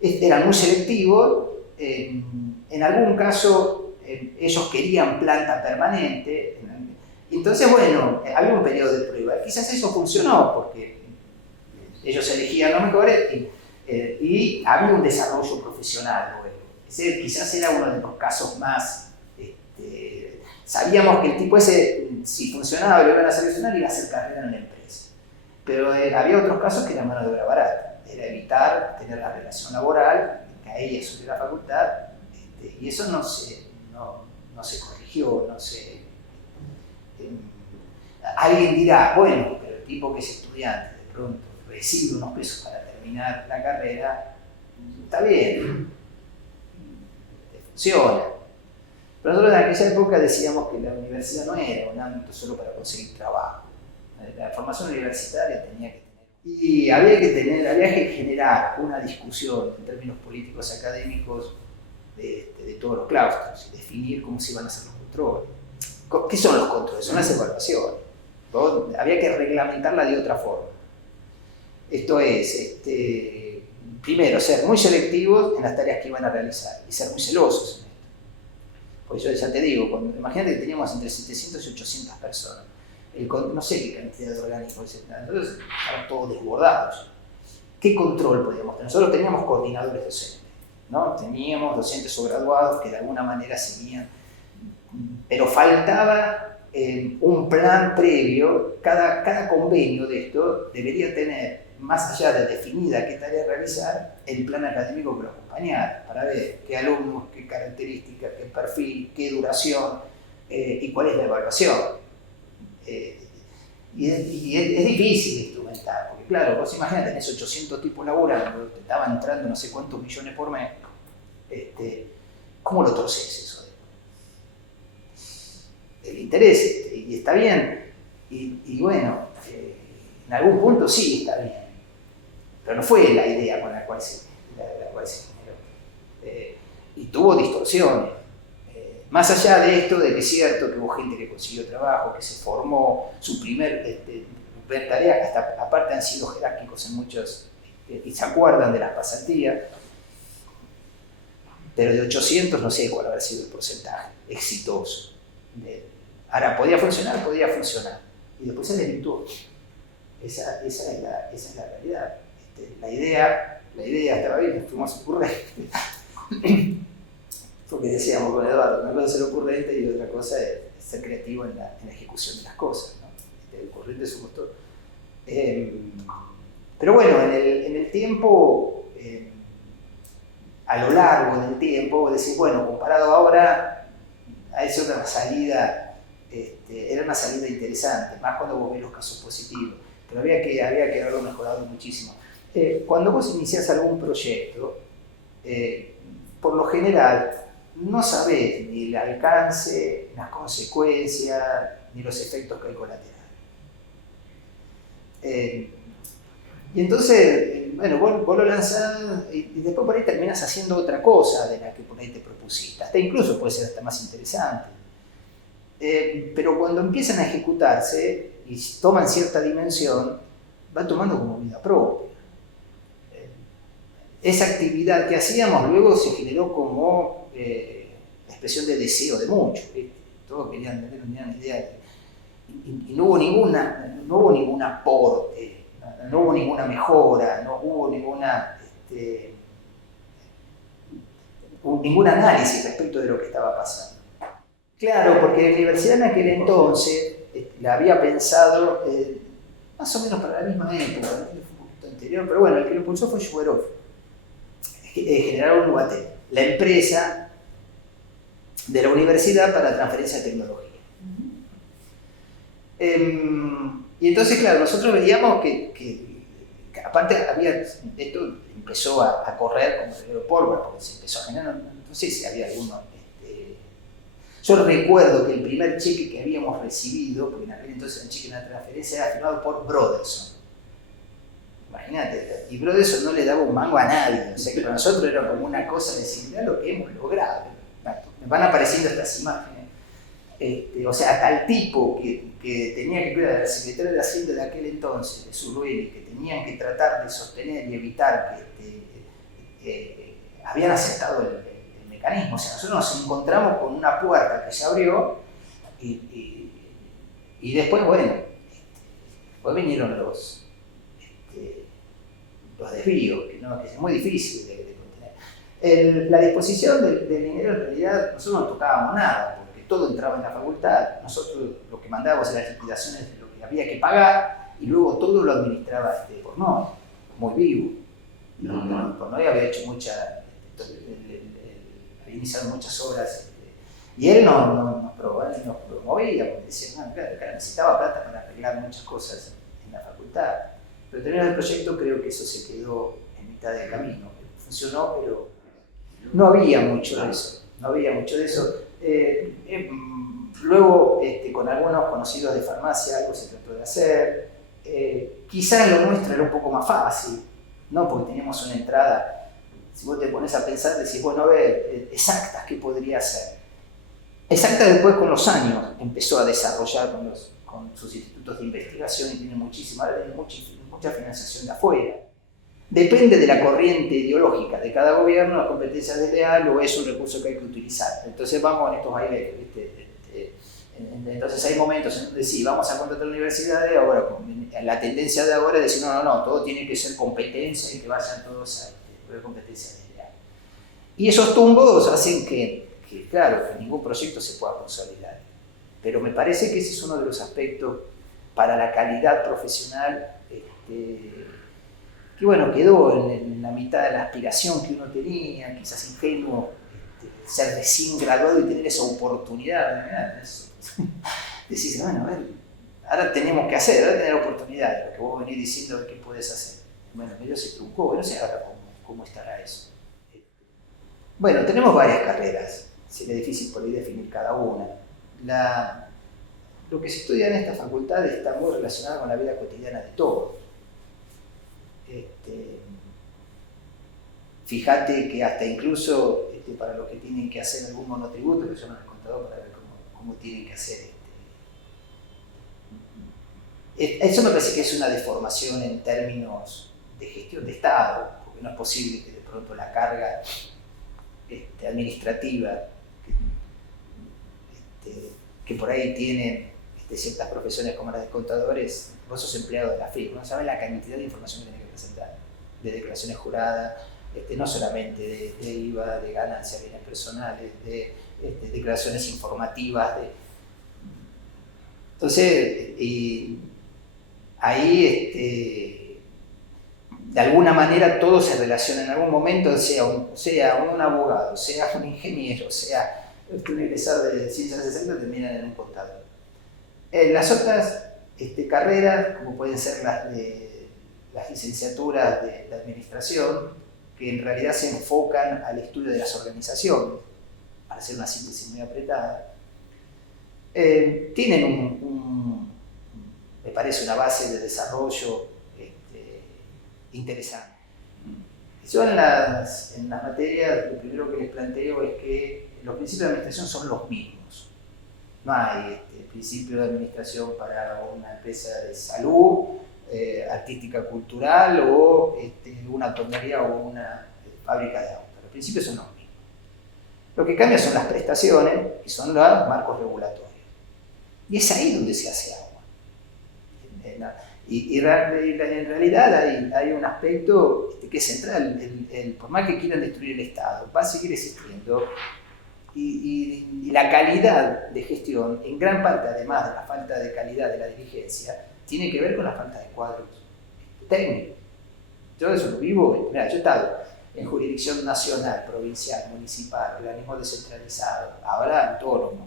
eran muy selectivos, en algún caso ellos querían planta permanente, entonces bueno, había un periodo de prueba, quizás eso funcionó porque ellos elegían los mejores y había un desarrollo profesional luego. Ese quizás era uno de los casos más, sabíamos que el tipo ese, si funcionaba, lo iban a seleccionar y iba a hacer carrera en la empresa. Pero había otros casos que eran mano de obra barata, era evitar tener la relación laboral, caía sobre la facultad, y eso no se corrigió, alguien dirá, bueno, pero el tipo que es estudiante, de pronto recibe unos pesos para terminar la carrera, está bien, funciona. Pero nosotros en aquella época decíamos que la universidad universidad no era un ámbito solo para conseguir trabajo. La formación universitaria tenía que tener. Y había que generar una discusión en términos políticos académicos de todos los claustros y definir cómo se iban a hacer los controles. ¿Qué son los controles? Son las evaluaciones. Había que reglamentarla de otra forma. Esto es, primero, ser muy selectivos en las tareas que iban a realizar y ser muy celosos en esto. Porque yo ya te digo, imagínate que teníamos entre 700 y 800 personas. No sé qué cantidad de organismos, entonces estaban todos desbordados. ¿Qué control podíamos tener? Nosotros teníamos coordinadores docentes, ¿no? Teníamos docentes o graduados que de alguna manera seguían, pero faltaba un plan previo. Cada convenio de esto debería tener, más allá de definida qué tarea realizar, el plan académico que lo acompañara, para ver qué alumnos, qué características, qué perfil, qué duración y cuál es la evaluación. Y es difícil de instrumentar, porque claro, vos imagínate, tenés 800 tipos laburando, te estaban entrando no sé cuántos millones por mes, ¿cómo lo torces eso? El interés, y está bien, y bueno, en algún punto sí está bien, pero no fue la idea con la cual se generó. Y tuvo distorsiones. Más allá de esto, de que es cierto que hubo gente que consiguió trabajo, que se formó, su primer tarea, que hasta aparte han sido jerárquicos en muchos, y se acuerdan de las pasantías, pero de 800 no sé cuál habrá sido el porcentaje exitoso. Ahora, ¿podía funcionar? Podía funcionar. Y después se desvirtuó. Esa es la realidad. La idea estaba bien, fuimos ocurrentes. Porque decíamos con Eduardo, una cosa es ser ocurrente y otra cosa es ser creativo en la ejecución de las cosas, ¿no? Ocurrente somos todos. Pero bueno, en el tiempo, a lo largo del tiempo, decís, bueno, comparado ahora, a eso era una salida interesante, más cuando vos ves los casos positivos, pero había que haberlo mejorado muchísimo. Cuando vos iniciás algún proyecto, por lo general, no sabés ni el alcance, las consecuencias, ni los efectos que hay colaterales. Y entonces, bueno, vos lo lanzás y después por ahí terminás haciendo otra cosa de la que por ahí te propusiste. Hasta incluso puede ser hasta más interesante. Pero cuando empiezan a ejecutarse y toman cierta dimensión, van tomando como vida propia. Esa actividad que hacíamos luego se generó como la expresión de deseo de muchos. Todos querían tener una idea y no hubo ningún aporte, no hubo ninguna mejora, no hubo ningún análisis respecto de lo que estaba pasando. Claro, porque la universidad en aquel entonces la había pensado más o menos para la misma época, fue un poquito anterior, pero bueno, el que lo impulsó fue Shuberov. General UBAT, la empresa de la universidad para transferencia de tecnología. Y entonces, claro, nosotros veíamos que aparte esto empezó a correr como el pólvora, porque se empezó a generar, no sé si había alguno. Yo recuerdo que el primer cheque que habíamos recibido, porque en aquel entonces el cheque de una transferencia era firmado por Broderson. Imagínate, y Broderson no le daba un mango a nadie, o sea que para nosotros era como una cosa de decir, mirá lo que hemos logrado. Me van apareciendo estas imágenes. O sea, tal tipo que tenía que cuidar de la secretaria de Hacienda de aquel entonces, de Zurdueña, que tenían que tratar de sostener y evitar que habían aceptado el mecanismo. O sea, nosotros nos encontramos con una puerta que se abrió y después, bueno, después vinieron los desvíos, que es muy difícil de contener. La disposición del dinero, en realidad, nosotros no tocábamos nada, porque todo entraba en la facultad. Nosotros lo que mandábamos eran las liquidaciones de lo que había que pagar y luego todo lo administraba Portnoy, muy vivo. Portnoy había hecho había iniciado muchas obras y él nos promovía, porque decía, no, claro, necesitaba plata para arreglar muchas cosas en la facultad. Pero terminado el proyecto, creo que eso se quedó en mitad del camino. Funcionó, pero no había mucho de eso. Luego, con algunos conocidos de farmacia algo se trató de hacer. Quizás lo nuestro era un poco más fácil, ¿no? Porque teníamos una entrada, si vos te pones a pensar, decís, bueno, a ver, exactas, ¿qué podría ser? Exacta después con los años empezó a desarrollar con sus institutos de investigación y tiene ahora tiene mucha financiación de afuera. Depende de la corriente ideológica de cada gobierno, la competencia desleal o es un recurso que hay que utilizar. Entonces vamos en estos vaivenes, ¿viste? Entonces hay momentos en donde sí, vamos a contratar universidades, ahora la tendencia de ahora es decir, no, todo tiene que ser competencia y que vayan todos a competencia desleal. Y esos tumbos hacen que claro, que ningún proyecto se pueda consolidar. Pero me parece que ese es uno de los aspectos para la calidad profesional que bueno, quedó en la mitad de la aspiración que uno tenía, quizás ingenuo, ser recién graduado y tener esa oportunidad. Decís, bueno, a ver, ahora tenemos que hacer, ahora tener oportunidad, lo que vos venís diciendo qué podés hacer. Bueno, medio se truncó, no sé ahora cómo estará eso. Bueno, tenemos varias carreras, sería difícil por ahí definir cada una. Lo que se estudia en esta facultad está muy relacionado con la vida cotidiana de todos. Fíjate que hasta incluso para los que tienen que hacer algún monotributo, que yo no les he contado para ver cómo tienen que hacer. Eso me parece que es una deformación en términos de gestión de Estado, porque no es posible que de pronto la carga administrativa que por ahí tienen ciertas profesiones como las de contadores, vos sos empleado de la FIP, no sabes la cantidad de información que tenés que presentar, de declaraciones juradas, no solamente de IVA, de ganancias, bienes personales, de declaraciones informativas. Entonces, ahí de alguna manera todo se relaciona en algún momento, sea un abogado, sea un ingeniero, sea un egresado de ciencias exactas, terminan en un contador. Las otras carreras, como pueden ser las licenciaturas de administración, que en realidad se enfocan al estudio de las organizaciones, para hacer una síntesis muy apretada, tienen me parece, una base de desarrollo interesante. Yo en las materias, lo primero que les planteo es que los principios de administración son los mismos. No hay principio de administración para una empresa de salud, artística, cultural o una autonomía o una fábrica de autos. Los principios son los mismos. Lo que cambia son las prestaciones y son los marcos regulatorios. Y es ahí donde se hace agua. Y en realidad hay un aspecto que es central. Por más que quieran destruir el Estado, va a seguir existiendo. Y la calidad de gestión, en gran parte, además de la falta de calidad de la dirigencia, tiene que ver con la falta de cuadros técnicos. Yo eso lo vivo. Mirá, yo he estado en jurisdicción nacional, provincial, municipal, organismo descentralizado, ahora autónomo.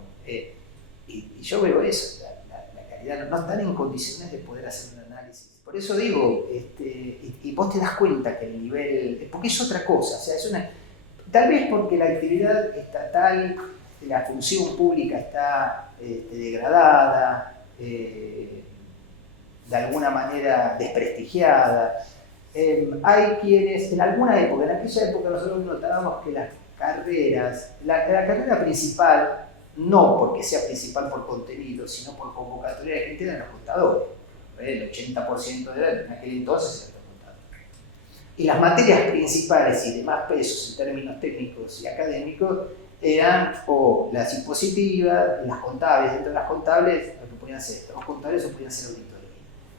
Y yo veo eso, la calidad no están en condiciones de poder hacer un análisis. Por eso digo, y vos te das cuenta que el nivel, porque es otra cosa, o sea, tal vez porque la actividad estatal, la función pública está degradada, de alguna manera desprestigiada. Hay quienes, en aquella época nosotros notábamos que las carreras, la carrera principal, no porque sea principal por contenido, sino por convocatoria de gente, eran los contadores. El 80% en aquel entonces eran los contadores. Y las materias principales y de más pesos en términos técnicos y académicos eran las impositivas, las contables. Dentro de las contables, lo que podían ser los contables o podían ser auditoría.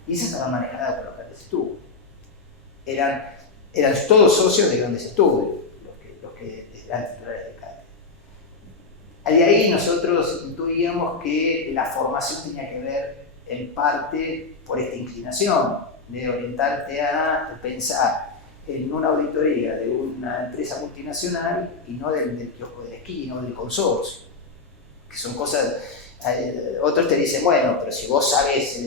Y esas estaban manejadas por los grandes estudios. Eran todos socios de grandes estudios, los que eran titulares de cátedra. Y ahí nosotros intuíamos que la formación tenía que ver en parte por esta inclinación de orientarte a pensar en una auditoría de una empresa multinacional y no del kiosco de la esquina o del consorcio, que son cosas. Otros te dicen, bueno, pero si vos sabés,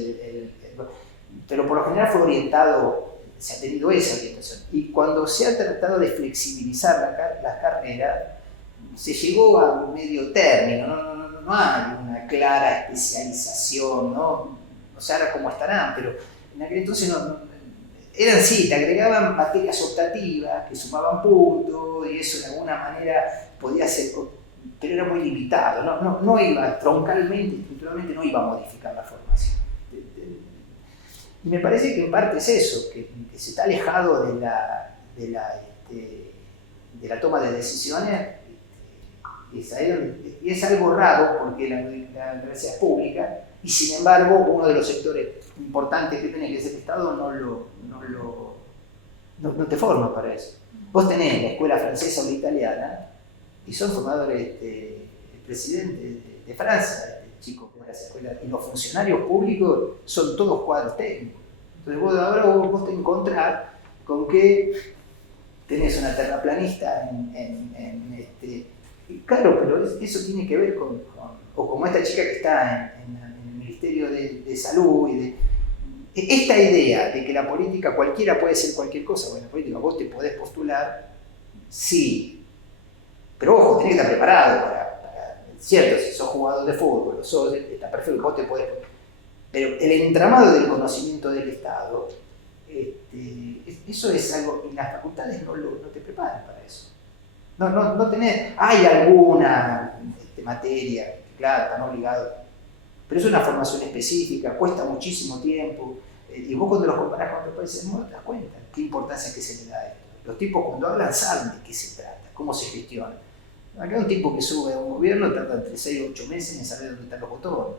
pero por lo general fue orientado, se ha tenido esa orientación. Y cuando se ha tratado de flexibilizar las carreras, se llegó a un medio término, no hay una una clara especialización, ¿no? No sé ahora cómo estarán, pero en aquel entonces eran sí, te agregaban materias optativas que sumaban puntos y eso de alguna manera podía ser, pero era muy limitado, no iba troncalmente, estructuralmente no iba a modificar la formación. Y me parece que en parte es eso, que se está alejado de la toma de decisiones. Y es algo raro porque la universidad es pública y sin embargo uno de los sectores importantes que tiene que ser el Estado no te forma para eso. Vos tenés la escuela francesa o la italiana y son formadores, el presidente de Francia, chicos de esa escuela, y los funcionarios públicos son todos cuadros técnicos. Entonces ahora vos te encontrás con que tenés una terraplanista claro, pero eso tiene que ver o como esta chica que está en el Ministerio de Salud esta idea de que la política cualquiera puede ser cualquier cosa. Bueno, la política vos te podés postular, sí, pero ojo, tenés que estar preparado cierto, si sos jugador de fútbol, está perfecto, vos te podés, pero el entramado del conocimiento del Estado, eso es algo, y las facultades no te preparan para eso. No tenés, hay alguna materia, claro, están obligados, pero es una formación específica, cuesta muchísimo tiempo, y vos cuando los comparás con otros países no te das cuenta qué importancia que se le da a esto. Los tipos cuando hablan saben de qué se trata, cómo se gestiona. Acá un tipo que sube a un gobierno tarda entre 6 y 8 meses en saber dónde están los botones.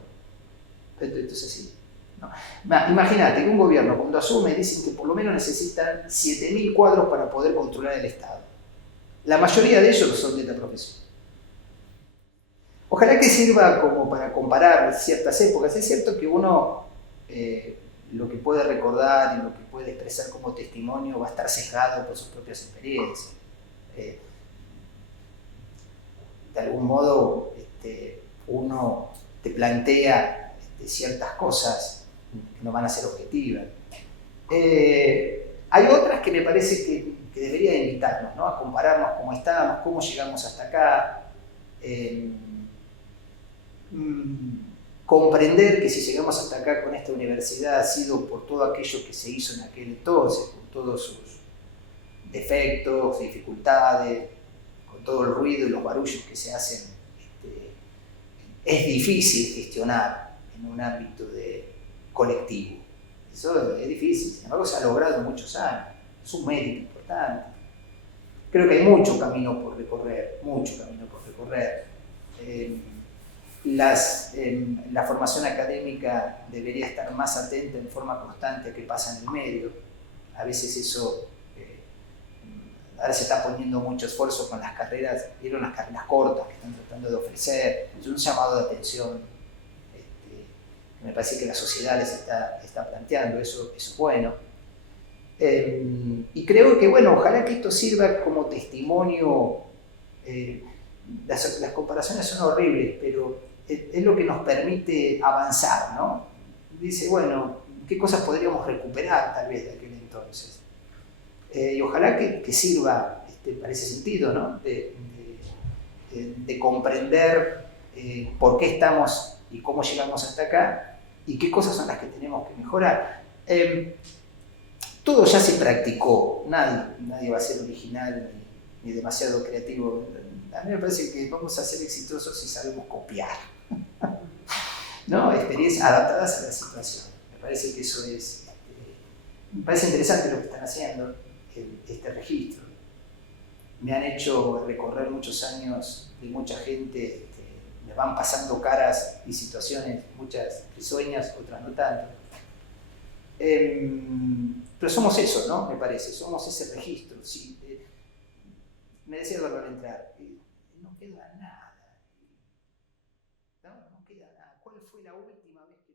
Entonces sí. ¿No? Imagínate que un gobierno cuando asume dicen que por lo menos necesitan 7.000 cuadros para poder controlar el Estado. La mayoría de ellos son de esta profesión. Ojalá que sirva como para comparar ciertas épocas. Es cierto que uno lo que puede recordar y lo que puede expresar como testimonio va a estar sesgado por sus propias experiencias. De algún modo uno te plantea ciertas cosas que no van a ser objetivas. Hay otras que me parece que debería invitarnos, ¿no? A compararnos cómo estábamos, cómo llegamos hasta acá. Comprender que si llegamos hasta acá con esta universidad ha sido por todo aquello que se hizo en aquel entonces, con todos sus defectos, dificultades, con todo el ruido y los barullos que se hacen. Es difícil gestionar en un ámbito colectivo. Eso es difícil, sin embargo se ha logrado en muchos años. Es un mérito importante. Creo que hay mucho camino por recorrer, mucho camino por recorrer. La formación académica debería estar más atenta en forma constante a qué pasa en el medio. A veces eso, ahora se está poniendo mucho esfuerzo con las carreras, vieron las carreras cortas que están tratando de ofrecer, es un llamado de atención. Me parece que la sociedad les está planteando, eso es bueno. Y creo que, bueno, ojalá que esto sirva como testimonio. Las comparaciones son horribles, pero es lo que nos permite avanzar, ¿no? Dice, bueno, ¿qué cosas podríamos recuperar tal vez de aquel entonces? Y ojalá que sirva para ese sentido, ¿no? De comprender por qué estamos y cómo llegamos hasta acá y qué cosas son las que tenemos que mejorar. Todo ya se practicó, nadie va a ser original ni demasiado creativo. A mí me parece que vamos a ser exitosos si sabemos copiar, ¿no? Experiencias adaptadas a la situación. Me parece que eso me parece interesante lo que están haciendo, este registro. Me han hecho recorrer muchos años de mucha gente, me van pasando caras y situaciones, muchas risueñas, otras no tanto. Pero somos eso, ¿no? Me parece, somos ese registro. Sí, me decía Eduardo al entrar, no queda nada. No queda nada. ¿Cuál fue la última vez que